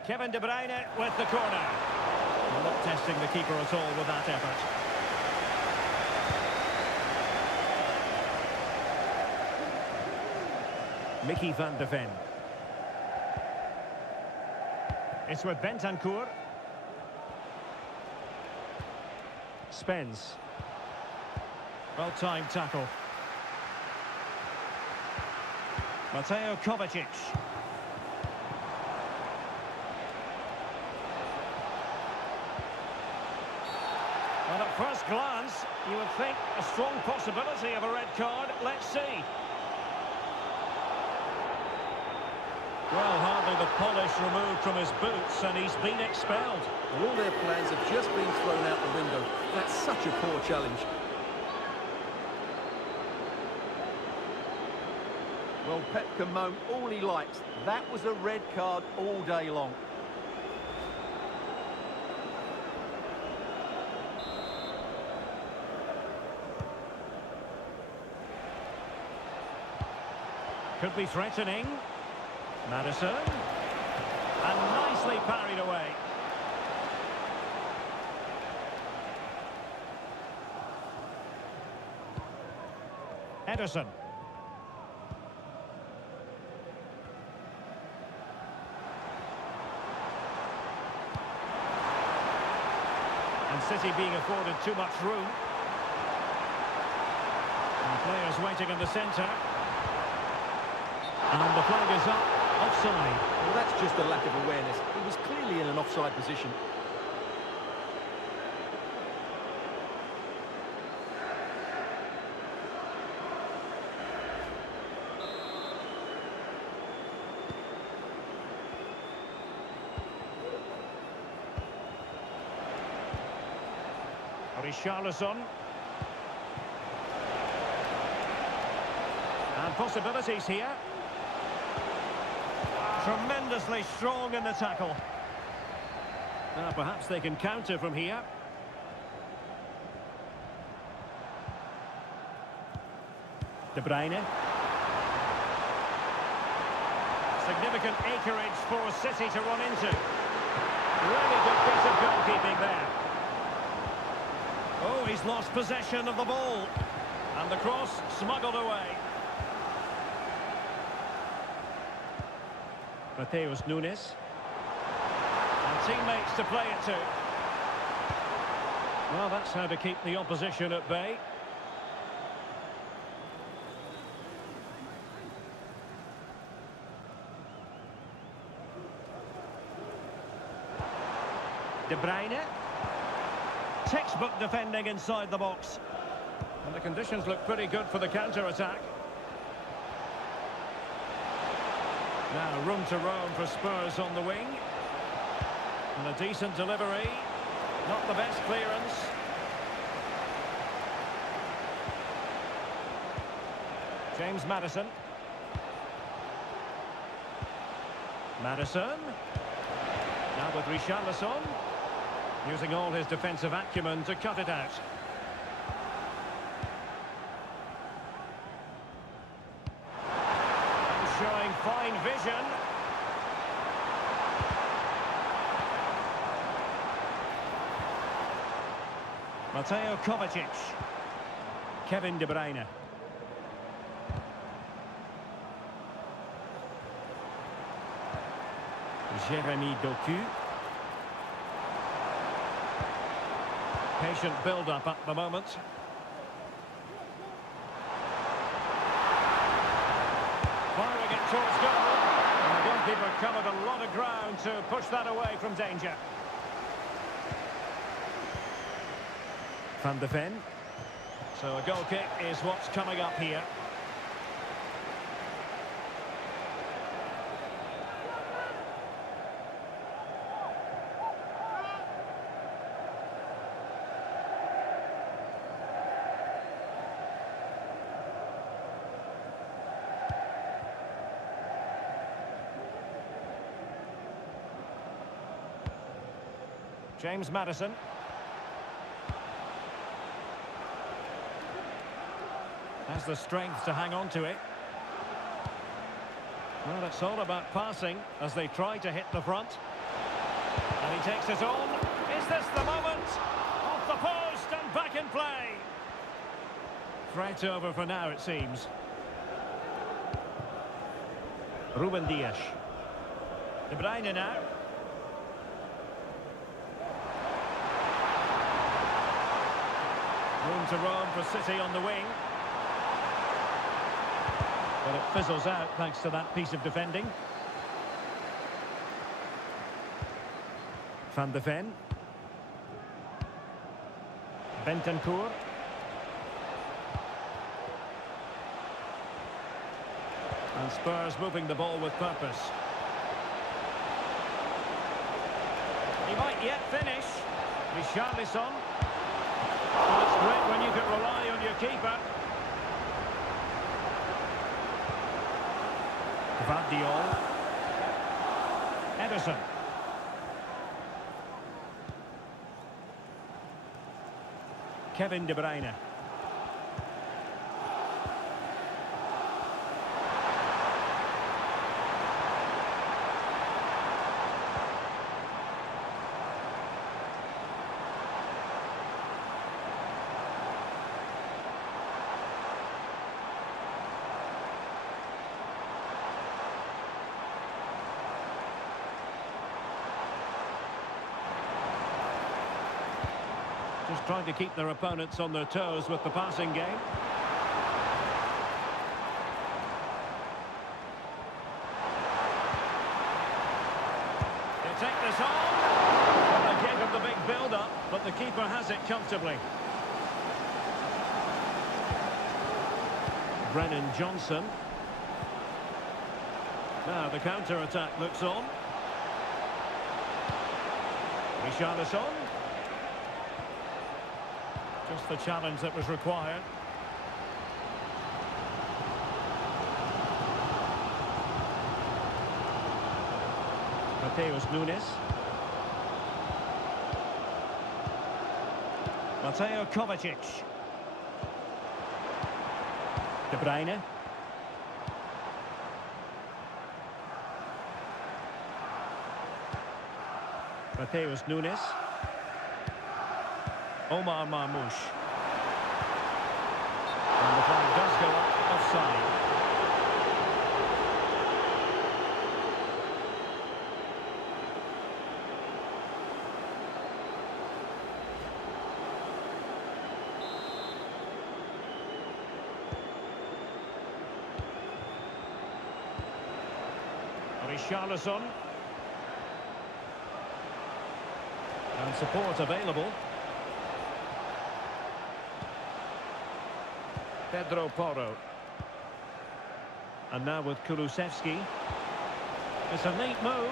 Kevin De Bruyne with the corner. Not testing the keeper at all with that effort. Mickey van de Ven. It's with Bentancur. Spence. Well-timed tackle. Mateo Kovacic. Well, at first glance, you would think a strong possibility of a red card. Let's see. Well, hardly the polish removed from his boots, and he's been expelled. All their plans have just been thrown out the window. That's such a poor challenge. Well, Pep can moan all he likes. That was a red card all day long. Could be threatening. Maddison. And nicely parried away. Ederson. And City being afforded too much room. And players waiting in the centre. And the flag is up, offside. Well, that's just a lack of awareness. He was clearly in an offside position. Richarlison. possibilities here. Tremendously strong in the tackle. Now perhaps they can counter from here. De Bruyne. Significant acreage for City to run into. Really good piece of goalkeeping there. Oh, he's lost possession of the ball. And the cross smuggled away. Mateus Nunes. And teammates to play it to. Well, that's how to keep the opposition at bay. De Bruyne. Textbook defending inside the box. And the conditions look pretty good for the counter-attack. Now room to roam for Spurs on the wing. And a decent delivery. Not the best clearance. James Maddison. Maddison. Now with Richarlison. Using all his defensive acumen to cut it out. And showing fine vision. Mateo Kovacic. Kevin De Bruyne. Jérémy Doku. Patient build-up at the moment. Firing it towards goal. And the goalkeeper covered a lot of ground to push that away from danger. Van de Ven. So a goal kick is what's coming up here. James Maddison. Has the strength to hang on to it. Well, it's all about passing as they try to hit the front. And he takes it on. Is this the moment? Off the post and back in play. Threat over for now, it seems. Ruben Dias. De Bruyne now. Room to roam for City on the wing. But it fizzles out thanks to that piece of defending. Van de Ven. Bentancur. And Spurs moving the ball with purpose. He might yet finish. Richarlison. Well, it's great when you can rely on your keeper. Vardiol. Ederson. Kevin De Bruyne. Just trying to keep their opponents on their toes with the passing game. They take this on. Well, they gave him the big build-up, but the keeper has it comfortably. Brennan Johnson. Now the counter-attack looks on. Richarlison. Just the challenge that was required. Nunes. Mateo Kovacic. De Bruyne. Mateus Nunes. Omar Marmoush. And the flag does go up offside. Richarlison. And support available. Pedro Porro. And now with Kulusevski. It's a neat move.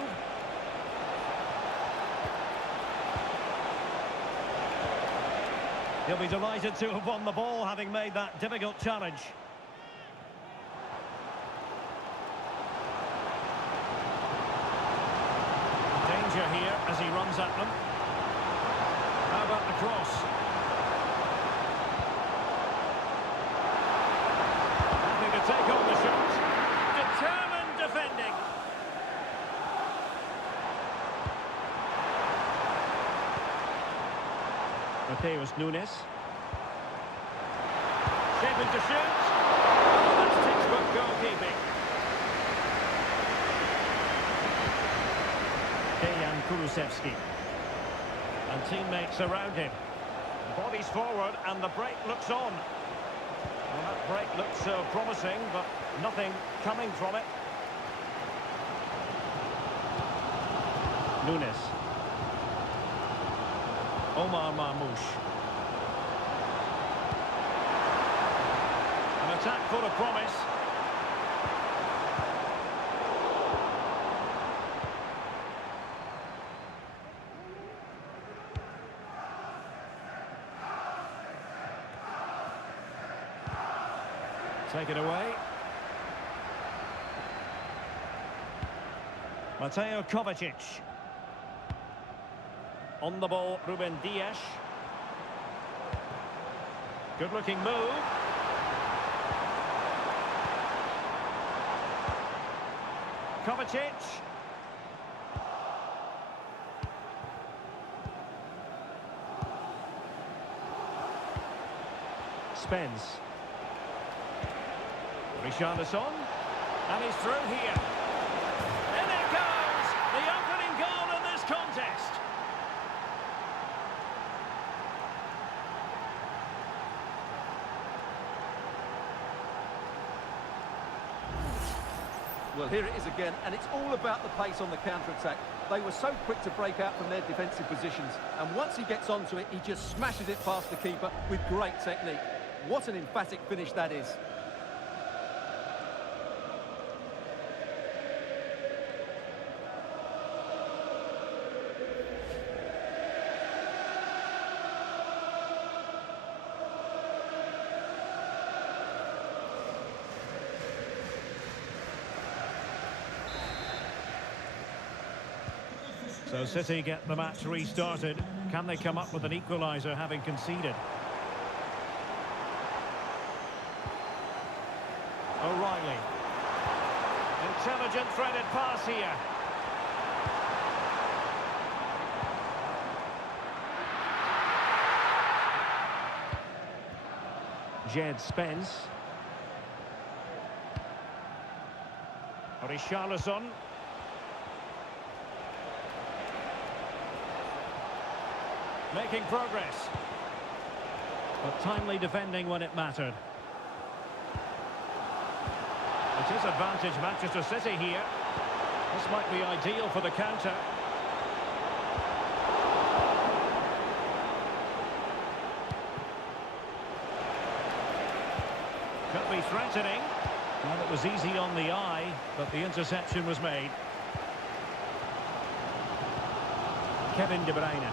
He'll be delighted to have won the ball, having made that difficult challenge. Danger here as he runs at them. How about the cross? Happy to take on the shot. Determined defending. Mateus Nunes. Shaping to shoot. Oh, that's textbook goalkeeping. Kulusevski. And teammates around him. Bodies forward and the break looks on. Well, that break looks so promising, but nothing coming from it. Nunes. Omar Marmoush. An attack full of promise. Take it away. Mateo Kovacic. On the ball, Ruben Dias. Good looking move. Kovacic. Spence. Richarlison, and he's through here. And it goes! The opening goal in this contest. Well, here it is again, and it's all about the pace on the counter-attack. They were so quick to break out from their defensive positions, and once he gets onto it, he just smashes it past the keeper with great technique. What an emphatic finish that is. So City get the match restarted. Can they come up with an equaliser having conceded? O'Reilly. Intelligent threaded pass here. Jed Spence. Richarlison. Making progress. But timely defending when it mattered. It is advantage Manchester City here. This might be ideal for the counter. Could be threatening. Well, it was easy on the eye, but the interception was made. Kevin De Bruyne.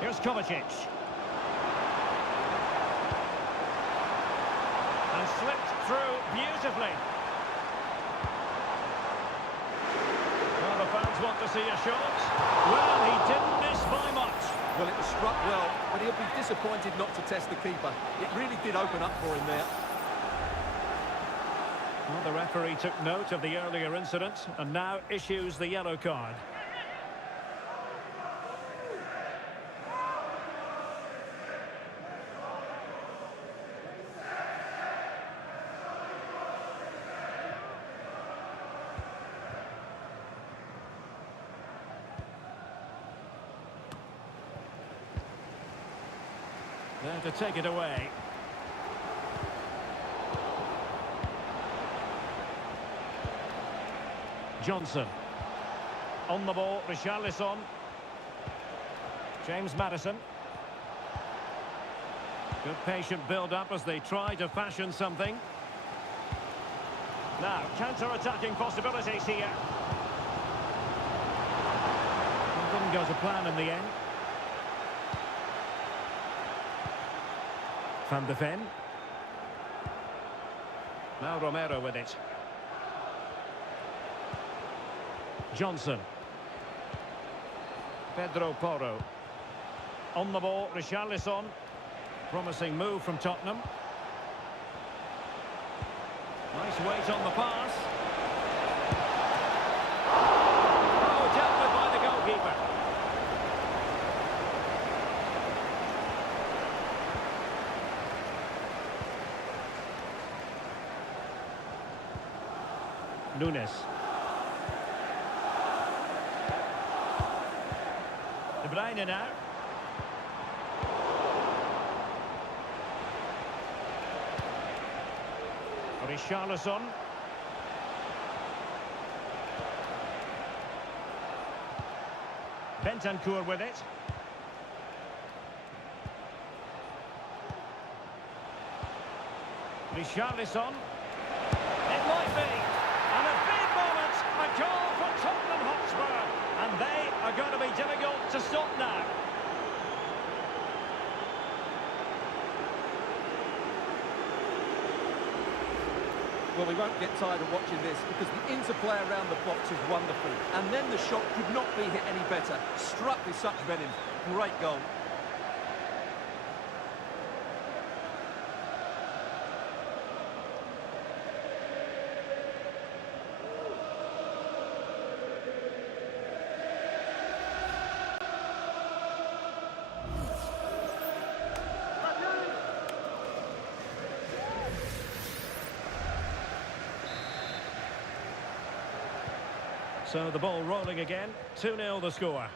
Here's Kovacic. And beautifully. Well, the fans want to see a shot. Well, he didn't miss by much. Well, it was struck well, but he'll be disappointed not to test the keeper. It really did open up for him there. Well, the referee took note of the earlier incident and now issues the yellow card. There to take it away. Johnson. On the ball, Richarlison. James Maddison. Good patient build-up as they try to fashion something. Now, counter-attacking possibilities here. It didn't go to plan in the end. Van de Ven. Now Romero with it. Johnson. Pedro Porro. On the ball, Richarlison. Promising move from Tottenham. Nice weight on the pass. Oh, dealt with by the goalkeeper. Nunes. De Bruyne now. Richarlison. Bentancur with it. Richarlison. It might be. And a big moment. A goal for Tottenham Hotspur. And they are going to be difficult to stop now. Well, we won't get tired of watching this because the interplay around the box is wonderful. And then the shot could not be hit any better. Struck with such venom. Great goal. So the ball rolling again. 2-0 the score.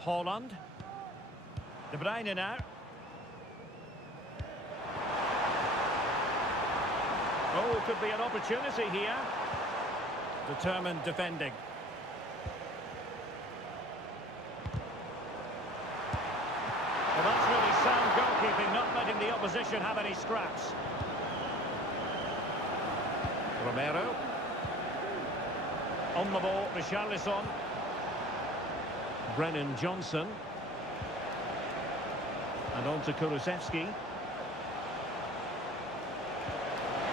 Haaland. De Bruyne now. Oh, could be an opportunity here. Determined defending. Well, that's really sound goalkeeping, not letting the opposition have any scraps. Romero. On the ball, Richarlison. Brennan Johnson. And on to Kulusevski.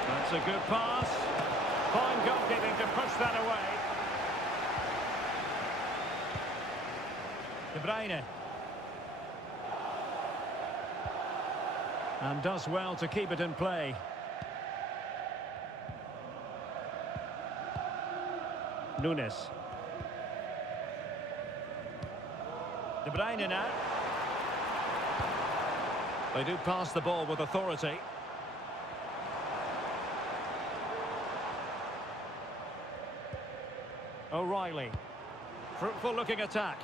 That's a good pass. Fine goalkeeping to push that away. De Bruyne. And does well to keep it in play. Nunes. De Bruyne now. They do pass the ball with authority. O'Reilly. Fruitful looking attack.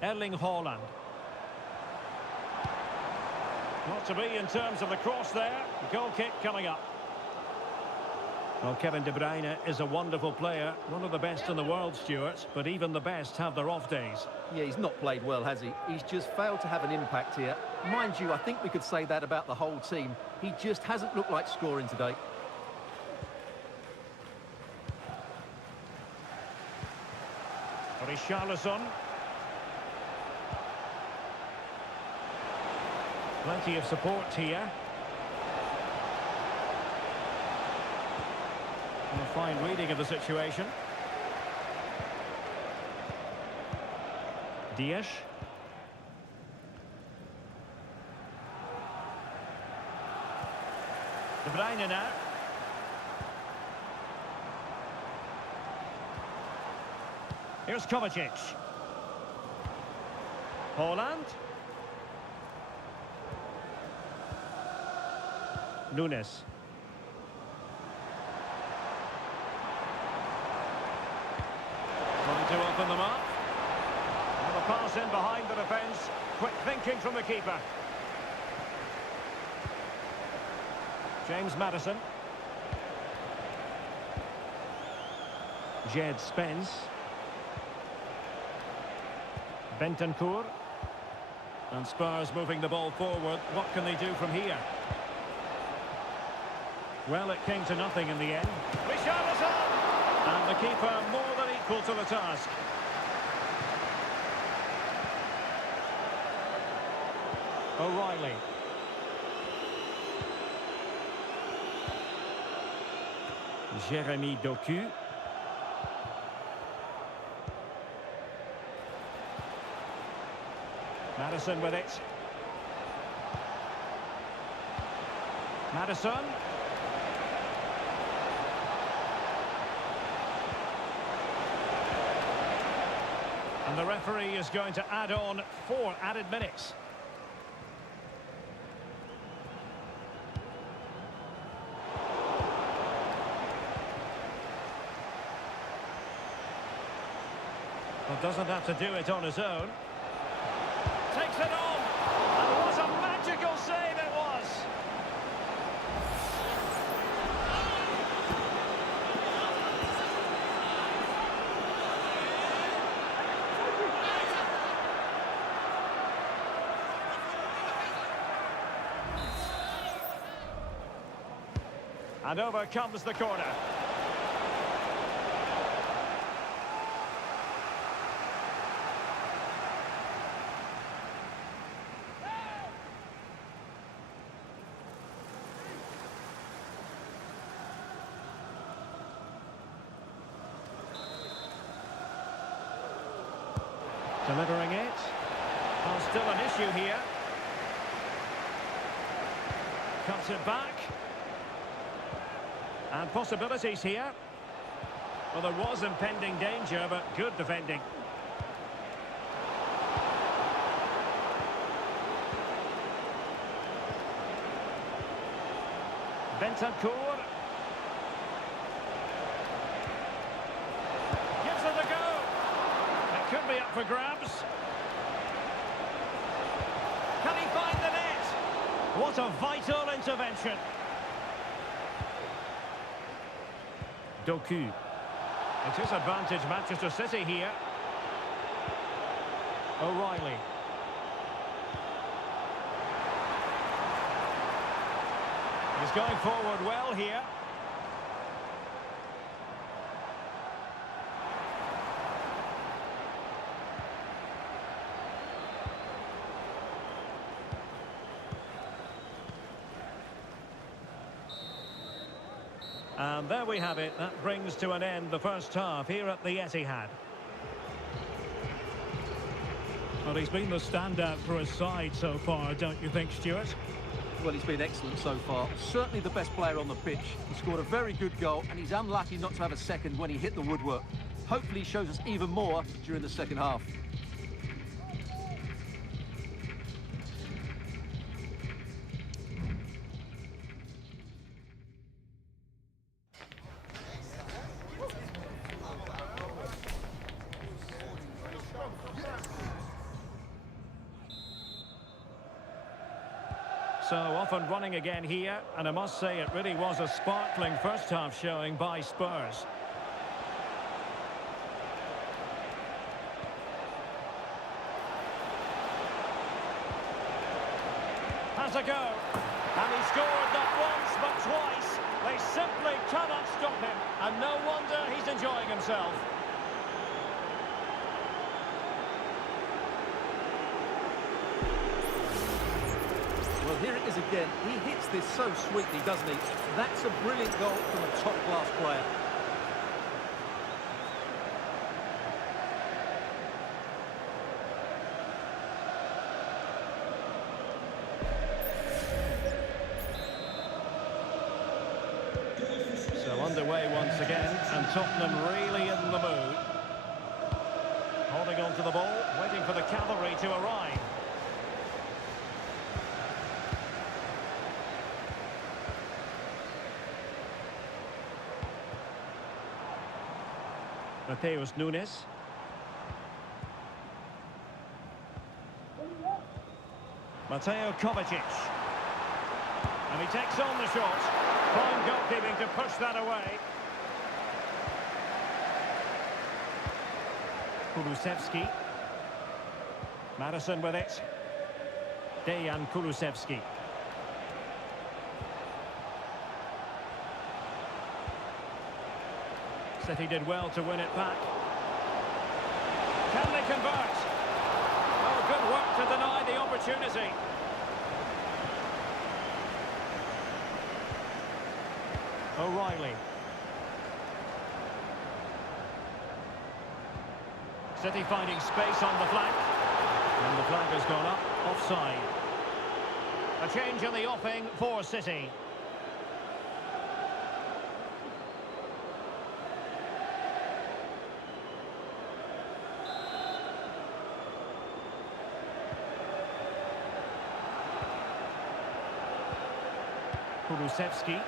Erling Haaland. Not to be in terms of the cross there. Goal kick coming up. Well, Kevin De Bruyne is a wonderful player, one of the best in the world, Stuart, but even the best have their off days. Yeah, he's not played well, has he? He's just failed to have an impact here. Mind you, I think we could say that about the whole team. He just hasn't looked like scoring today. Richarlison. Plenty of support here. And a fine reading of the situation. Dias. De Bruyne now. Here's Kovacic. Holland. Nunes. Trying to open them up. And the pass in behind the defence. Quick thinking from the keeper. James Maddison. Jed Spence. Bentancur. And Spurs moving the ball forward. What can they do from here? Well, it came to nothing in the end. Richarlison! And the keeper more than equal to the task. O'Reilly. 𝗟𝗜𝗩𝗘. Maddison with it. Maddison. And the referee is going to add on 4 added minutes. Well, doesn't have to do it on his own. Takes it on. And what a magical save it was. And over comes the corner. Delivering it. Well, still an issue here. Cuts it back. And possibilities here. Well, there was impending danger, but good defending. Bentancur. Gives it a go. It could be up for grabs. Can he find the net? What a vital intervention. Doku. It is advantage Manchester City here. O'Reilly. He's going forward well here. And there we have it. That brings to an end the first half here at the Etihad. Well, he's been the standout for his side so far, don't you think, Stuart? Well, he's been excellent so far. Certainly the best player on the pitch. He scored a very good goal, and he's unlucky not to have a second when he hit the woodwork. Hopefully he shows us even more during the second half. So off and running again here, and I must say it really was a sparkling first half showing by Spurs. Has a go, and he scored not once but twice. They simply cannot stop him, and no wonder he's enjoying himself. here it is again. He hits this so sweetly, doesn't he? That's a brilliant goal from a top-class player. So underway once again, and Tottenham really in the mood. Holding on to the ball, waiting for the cavalry to arrive. Mateus Nunes. Mateo Kovacic. And he takes on the shot. Fine goalkeeping to push that away. Kulusevski. Madison with it. Dejan Kulusevski. City did well to win it back. Can they convert? Oh, good work to deny the opportunity. O'Reilly. City finding space on the flank. And the flag has gone up, offside. A change in the offing for City. Kulusevski.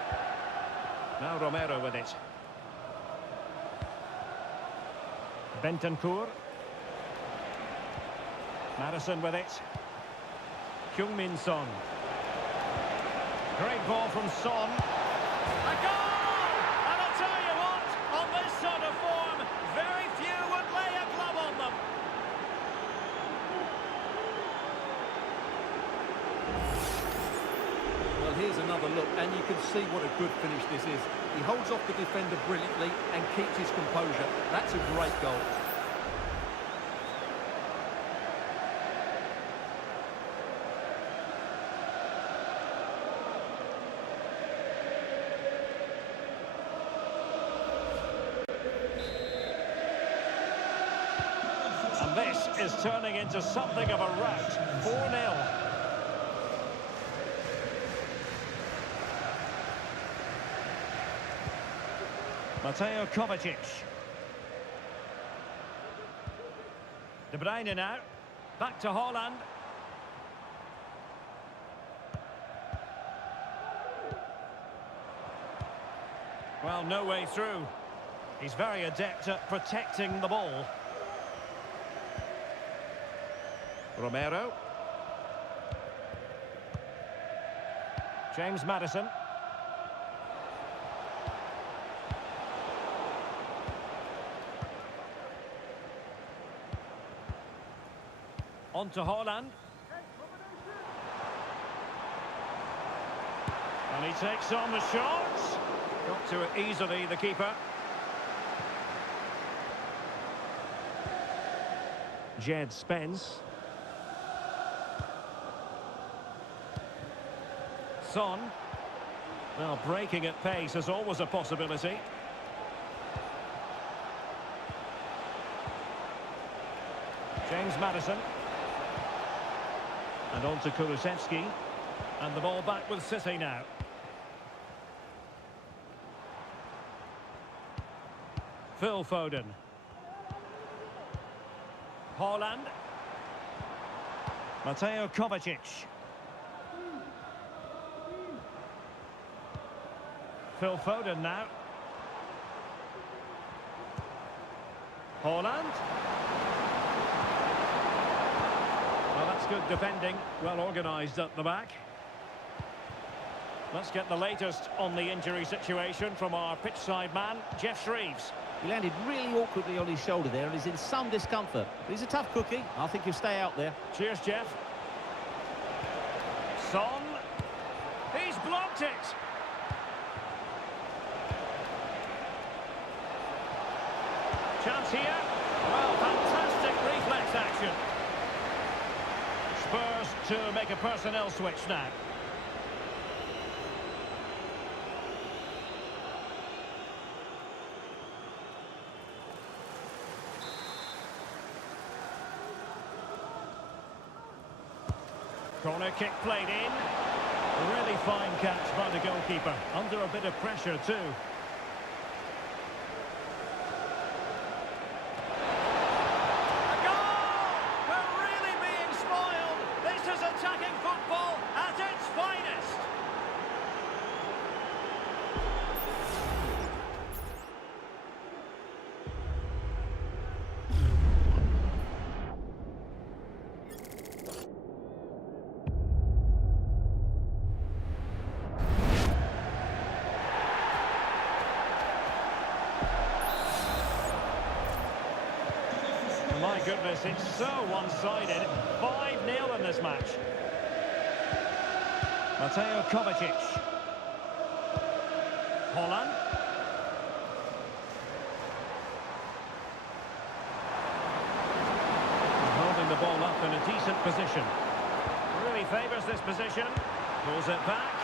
Now Romero with it. Bentancur. Madison with it. Heung-min Son. Great ball from Son. A goal! And I'll tell you what, on this sort of form, very few would lay a glove on them. Well, here's another look, and you can see what a good finish this is. He holds off the defender brilliantly and keeps his composure. That's a great goal. And this is turning into something of a rout. 4-0. Mateo Kovacic. De Bruyne now. Back to Haaland. Well, no way through. He's very adept at protecting the ball. Romero. James Maddison. On to Haaland. And he takes on the shot. Got to it easily, the keeper. Jed Spence. Son. Well, breaking at pace is always a possibility. James Maddison. And on to Kulusevski. And the ball back with City now. Phil Foden. Haaland. Mateo Kovacic. Phil Foden now. Haaland. Well, that's good defending. Well organised at the back. Let's get the latest on the injury situation from our pitchside man, Jeff Shreves. He landed really awkwardly on his shoulder there and is in some discomfort. But he's a tough cookie. I think he'll stay out there. Cheers, Jeff. Son. He's blocked it. Chance here. Well, fantastic reflex action. Spurs to make a personnel switch now. Corner kick played in. A really fine catch by the goalkeeper. Under a bit of pressure too. A goal! We're really being spoiled. This is attacking football at its finest. My goodness, it's so one-sided. 5-0 in this match. 𝗟𝗑𝗩𝗘. Holland. Holding the ball up in a decent position. Really favours this position. Pulls it back.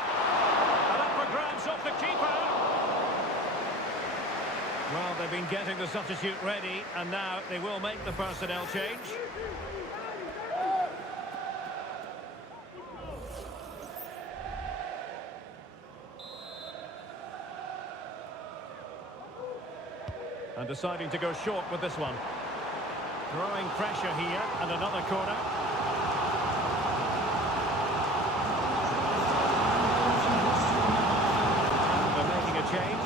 And up for grabs off the keeper. Well, they've been getting the substitute ready, and now they will make the personnel change. And deciding to go short with this one. Growing pressure here, and another corner. And they're making a change.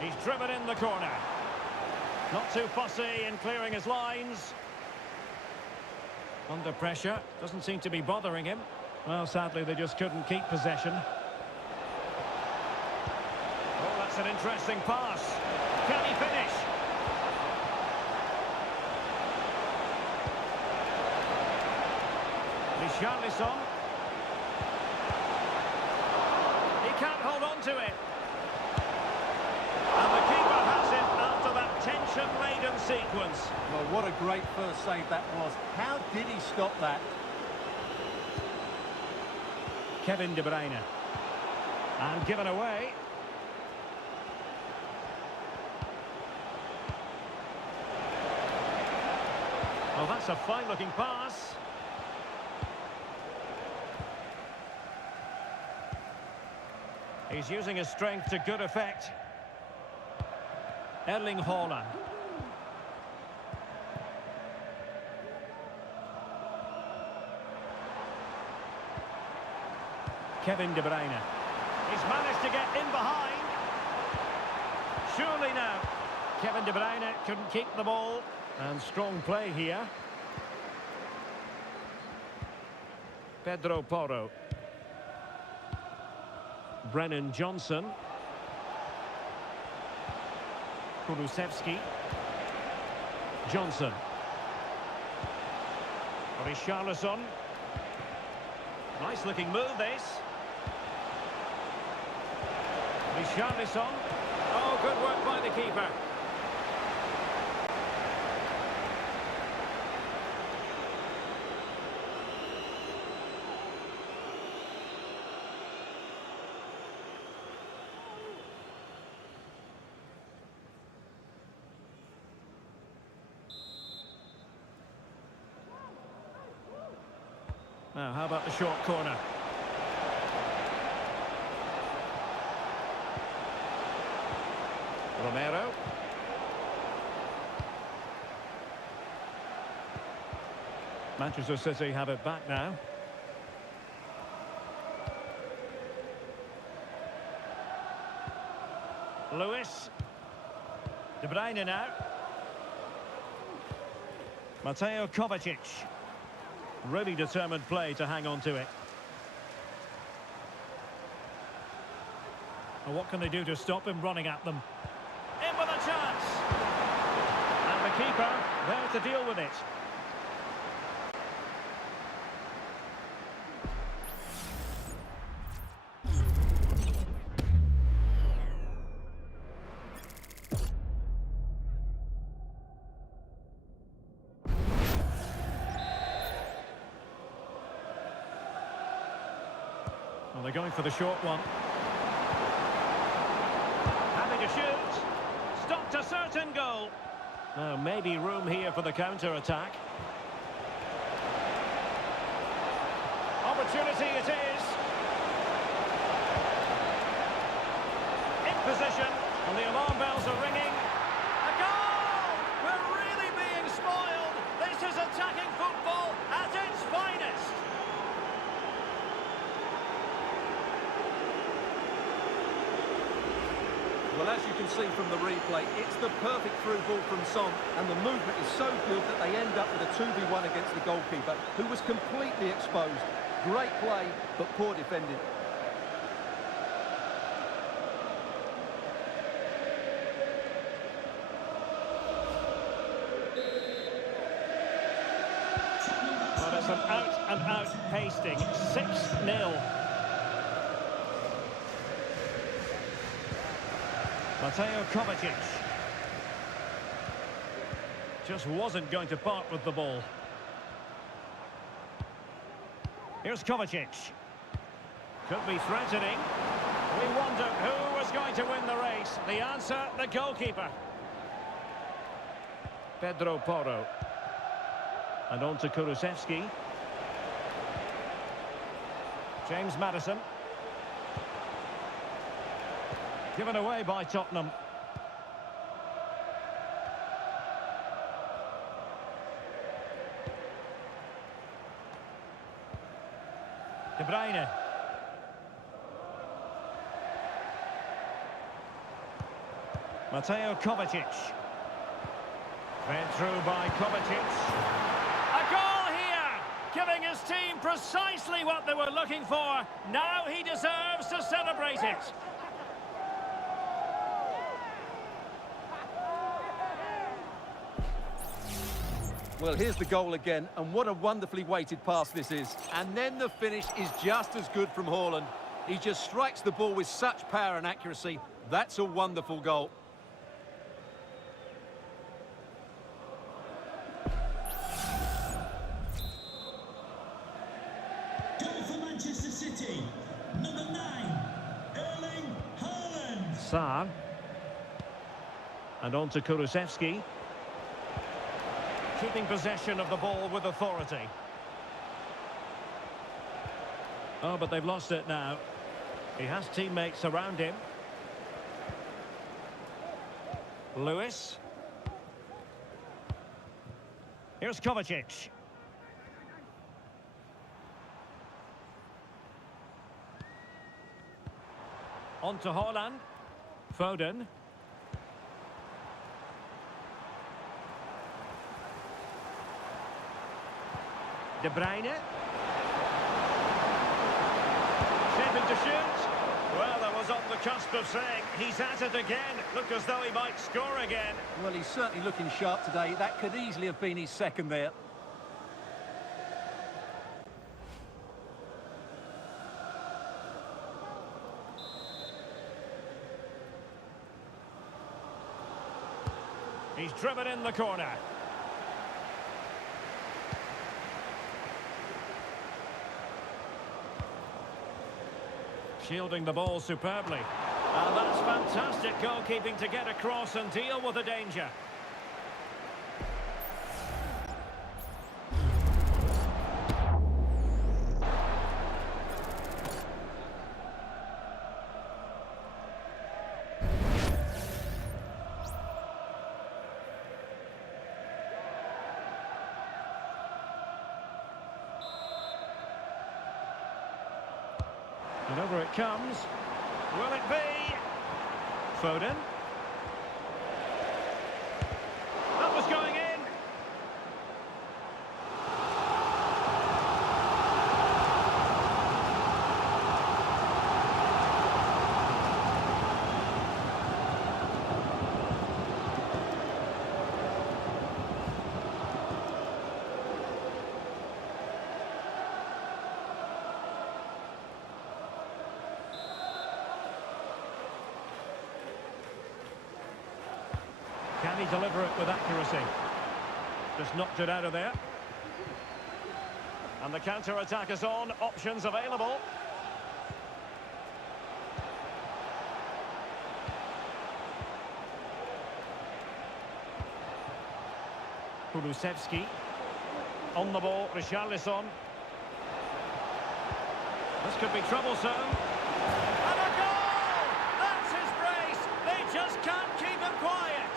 He's driven in the corner. Not too fussy in clearing his lines. Under pressure. Doesn't seem to be bothering him. Well, sadly, they just couldn't keep possession. Oh, that's an interesting pass. Can he finish? Richarlison. He can't hold on to it. And the keeper has it after that tension-laden sequence. Well, what a great first save that was. How did he stop that? Kevin De Bruyne. And given away. Oh, that's a fine-looking pass. He's using his strength to good effect. Erling Haaland. Kevin De Bruyne. He's managed to get in behind. Surely now. Kevin De Bruyne couldn't keep the ball. And strong play here. Pedro Porro. Brennan Johnson. Kulusevski. Johnson. Richarlison. Nice looking move this. Richarlison. Oh, good work by the keeper. Now, how about the short corner? Romero. Manchester City have it back now. Lewis. De Bruyne now. 𝗟𝗑𝗩𝗘. Really determined play to hang on to it. And what can they do to stop him running at them? In with a chance! And the keeper there to deal with it. Well, they're going for the short one. Happy to shoot. Stopped a certain goal. Now, maybe room here for the counter-attack. Opportunity it is. In position, and the alarm bells are ringing. A goal! We're really being spoiled. This is attacking football at its finest. Well, as you can see from the replay, it's the perfect through ball from Son, and the movement is so good that they end up with a 2v1 against the goalkeeper, who was completely exposed. Great play, but poor defending. Well, it's an out-and-out pasting. 6-0. 𝗟𝗑𝗩𝗘 just wasn't going to part with the ball. Here's Kovacic. Could be threatening. We wonder who was going to win the race. The answer, the goalkeeper. Pedro Porro. And on to Kulusevski. James Maddison. Given away by Tottenham. De Bruyne. 𝗟𝗑𝗩𝗘. Fed through by Kovacic. A goal here! Giving his team precisely what they were looking for. Now he deserves to celebrate it. Well, here's the goal again, and what a wonderfully weighted pass this is. And then the finish is just as good from Haaland. He just strikes the ball with such power and accuracy. That's a wonderful goal. Goal for Manchester City. Number 9, Erling Haaland. Sarr. And on to Kulusevski. Keeping possession of the ball with authority. Oh, but they've lost it now. He has teammates around him. Lewis. Here's Kovacic. On to Haaland. Foden. De Bruyne. Shaping to shoot. Well, that was on the cusp of saying he's at it again. Look as though he might score again. Well, he's certainly looking sharp today. That could easily have been his second there. He's driven in the corner. Shielding the ball superbly. And that's fantastic goalkeeping to get across and deal with the danger. And over it comes. Will it be? Foden. That was going in. Can he deliver it with accuracy? Just knocked it out of there. And the counter-attack is on. Options available. Kulusevski. On the ball, Richarlison. This could be troublesome. And a goal! That's his brace! They just can't keep him quiet!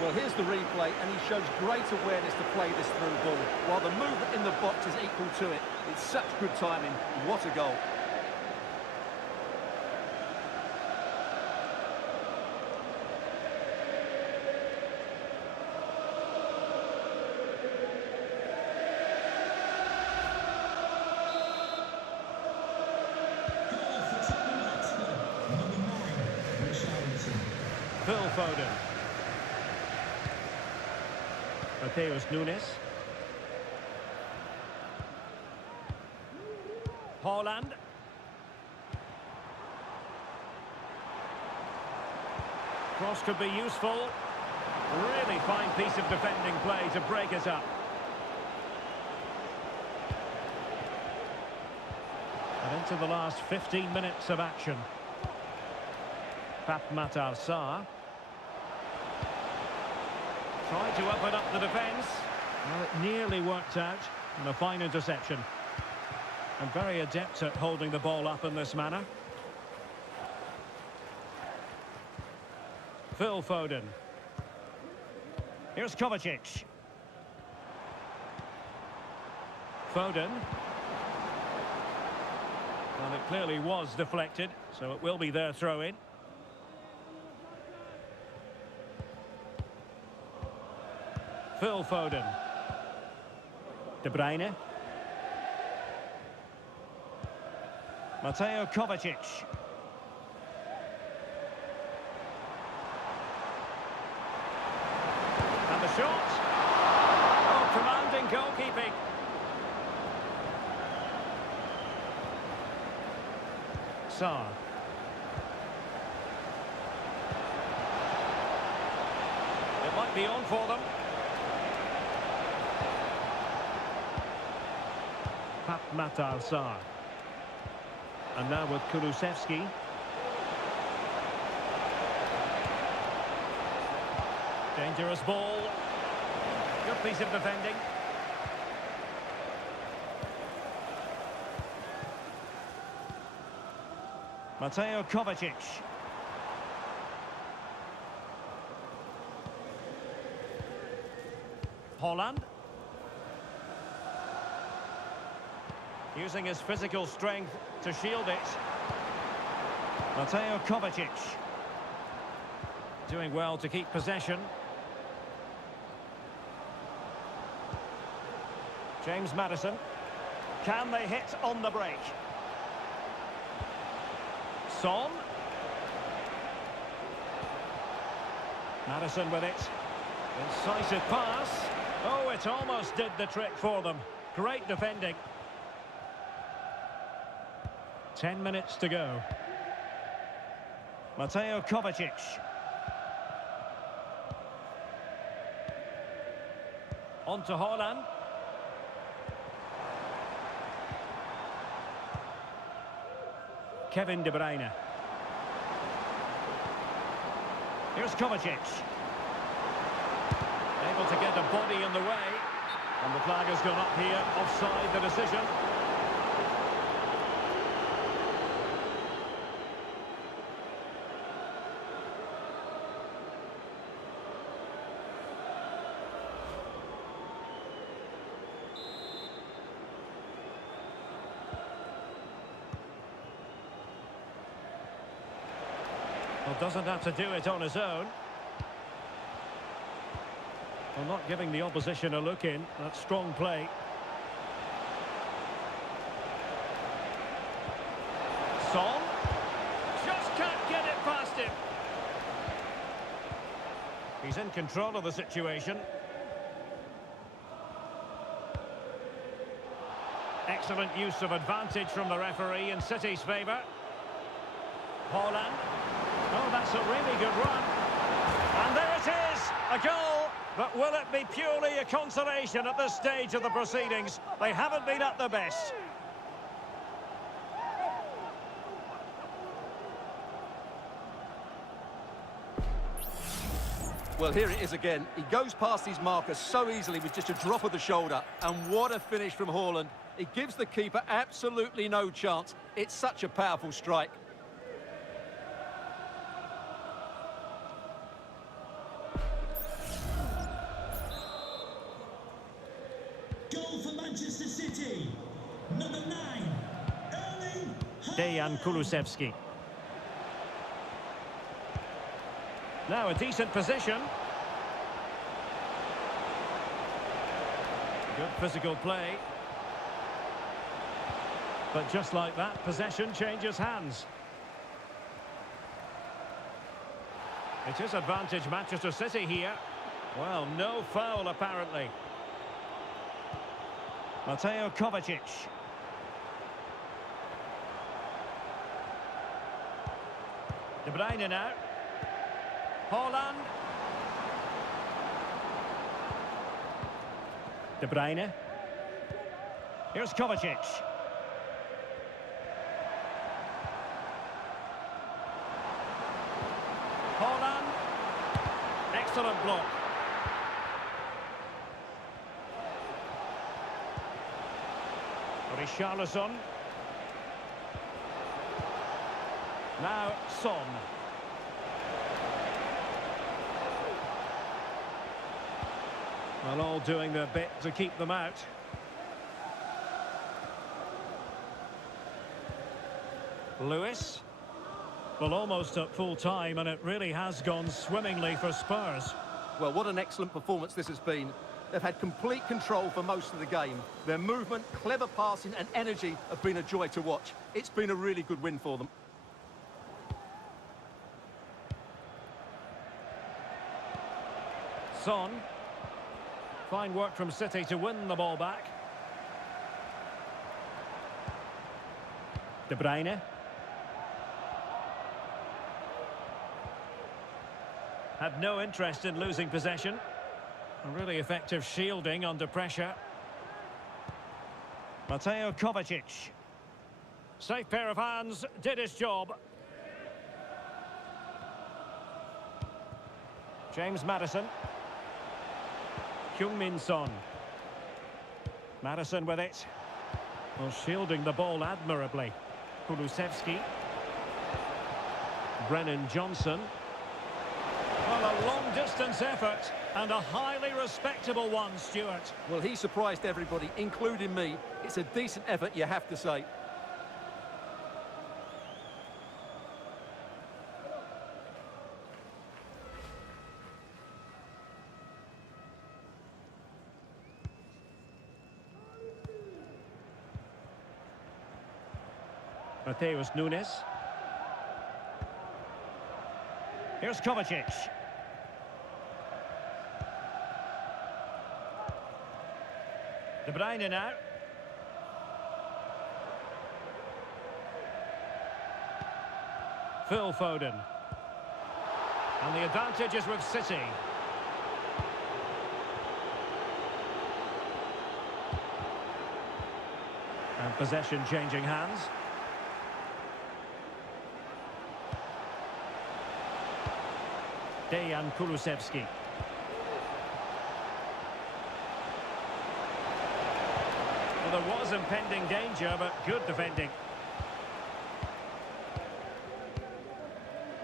Well, here's the replay, and he shows great awareness to play this through ball, while the movement in the box is equal to it. It's such good timing. What a goal. Goal for Tottenham Hotspur, number 9, Richarlison. Phil Foden. Mateus Nunes. Haaland. Cross could be useful. Really fine piece of defending play to break us up. And into the last 15 minutes of action. 𝗟𝗩𝗘. Tried to open up the defence. Well, it nearly worked out. And a fine interception. And very adept at holding the ball up in this manner. Phil Foden. Here's Kovacic. Foden. Well, it clearly was deflected, so it will be their throw-in. Phil Foden. De Bruyne. Mateo Kovacic. And the shot. Oh, commanding goalkeeping. Sarr. It might be on for them. 𝗟𝗩𝗘. And now with Kulusevski. Dangerous ball. Good piece of defending. Mateo Kovacic. Haaland. Using his physical strength to shield it. Mateo Kovacic. Doing well to keep possession. James Maddison. Can they hit on the break? Son. Maddison with it. Incisive pass. Oh, it almost did the trick for them. Great defending. 10 minutes to go. Mateo Kovacic. On to Haaland. Kevin De Bruyne. Here's Kovacic. Able to get a body in the way. And the flag has gone up here. Offside the decision. Well, doesn't have to do it on his own. Well, not giving the opposition a look in. That's strong play. Son. Just can't get it past him. He's in control of the situation. Excellent use of advantage from the referee in City's favour. Haaland. Oh, that's a really good run. And there it is, a goal. But will it be purely a consolation at this stage of the proceedings? They haven't been at their best. Well, here it is again. He goes past his marker so easily with just a drop of the shoulder. And what a finish from Haaland. It gives the keeper absolutely no chance. It's such a powerful strike. Goal for Manchester City. Number 9, Erling 𝗟𝗓𝗩𝗘. Now a decent position. Good physical play. But just like that, possession changes hands. It is advantage Manchester City here. Well, no foul apparently. Mateo Kovacic. De Bruyne now. Haaland. De Bruyne. Here's Kovacic. Haaland. Excellent block. Richarlison. Now Son. Well, all doing their bit to keep them out. Lewis. Well, almost at full time, and it really has gone swimmingly for Spurs. Well, what an excellent performance this has been. They've had complete control for most of the game. Their movement, clever passing and energy have been a joy to watch. It's been a really good win for them. Son. Fine work from City to win the ball back. De Bruyne. Had no interest in losing possession. A really effective shielding under pressure. Mateo Kovacic. Safe pair of hands, did his job. James Maddison. Heung-min Son. Maddison with it. Well, shielding the ball admirably. Kulusevski. Brennan Johnson. Well, a long-distance effort and a highly respectable one, Stuart. Well, he surprised everybody, including me. It's a decent effort, you have to say. Mateus Nunes. Here's Kovacic. De Bruyne now. Phil Foden. And the advantage is with City. And possession changing hands. 𝗟𝗓𝗩𝗘. Well, there was impending danger, but good defending.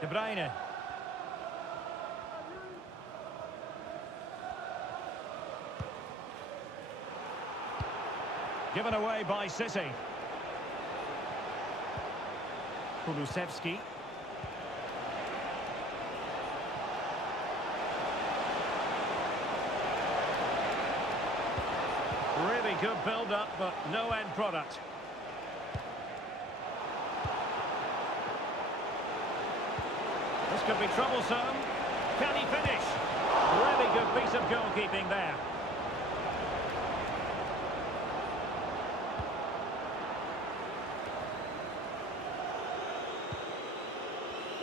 De Bruyne. Given away by City. Kulusevski. Really good build-up, but no end product. This could be troublesome. Can he finish? Really good piece of goalkeeping there.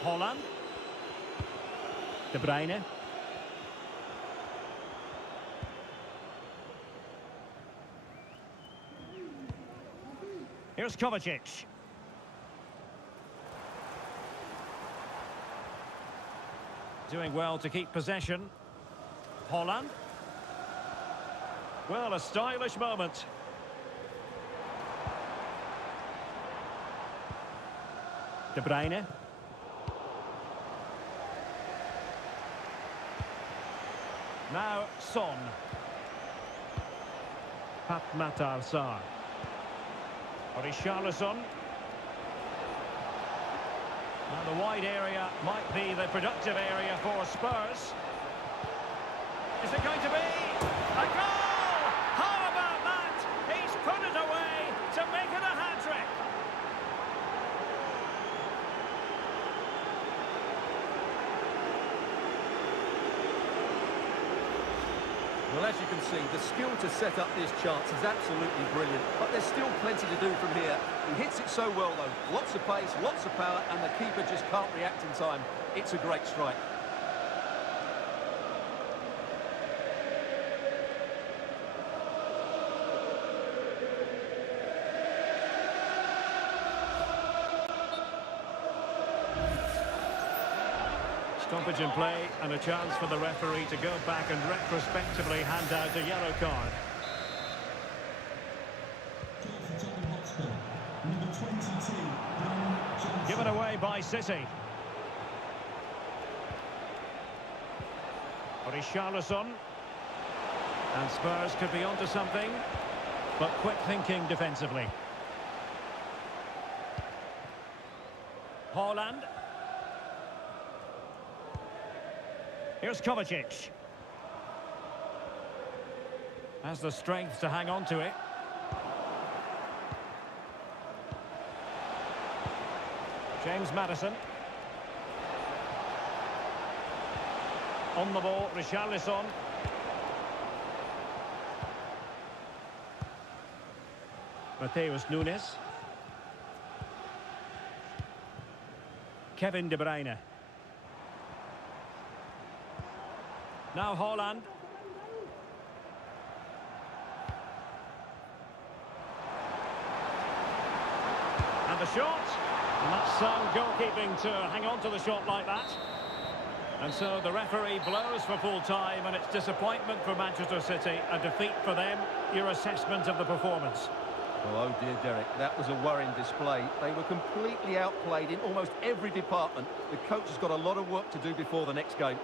Haaland. De Bruyne. Here's Kovacic. Doing well to keep possession. Holland. Well, a stylish moment. De Bruyne. Now Son. Pat Matar Sarr. 𝗟𝗩𝗘. Now the wide area might be the productive area for Spurs. Is it going to be a goal? How about that? He's put it away to make it a hat-trick. Well, as you can see, the skill to set up this chance is absolutely brilliant, but there's still plenty to do from here. He hits it so well, though. Lots of pace, lots of power, and the keeper just can't react in time. It's a great strike. Stoppage in play and a chance for the referee to go back and retrospectively hand out a yellow card. Goal for Tottenham Hotspur. Number 22, Ben. Given away by City. 𝗟𝗩𝗘. And Spurs could be onto something, but quick thinking defensively. Holland. Here's Kovacic. Has the strength to hang on to it. James Maddison. On the ball, 𝗟𝗩𝗘. Mateus Nunes. Kevin De Bruyne. Now Holland. And the shot. And that's sound goalkeeping to hang on to the shot like that. And so the referee blows for full time, and it's disappointment for Manchester City, a defeat for them. Your assessment of the performance? Oh dear, Derek, that was a worrying display. They were completely outplayed in almost every department. The coach has got a lot of work to do before the next game.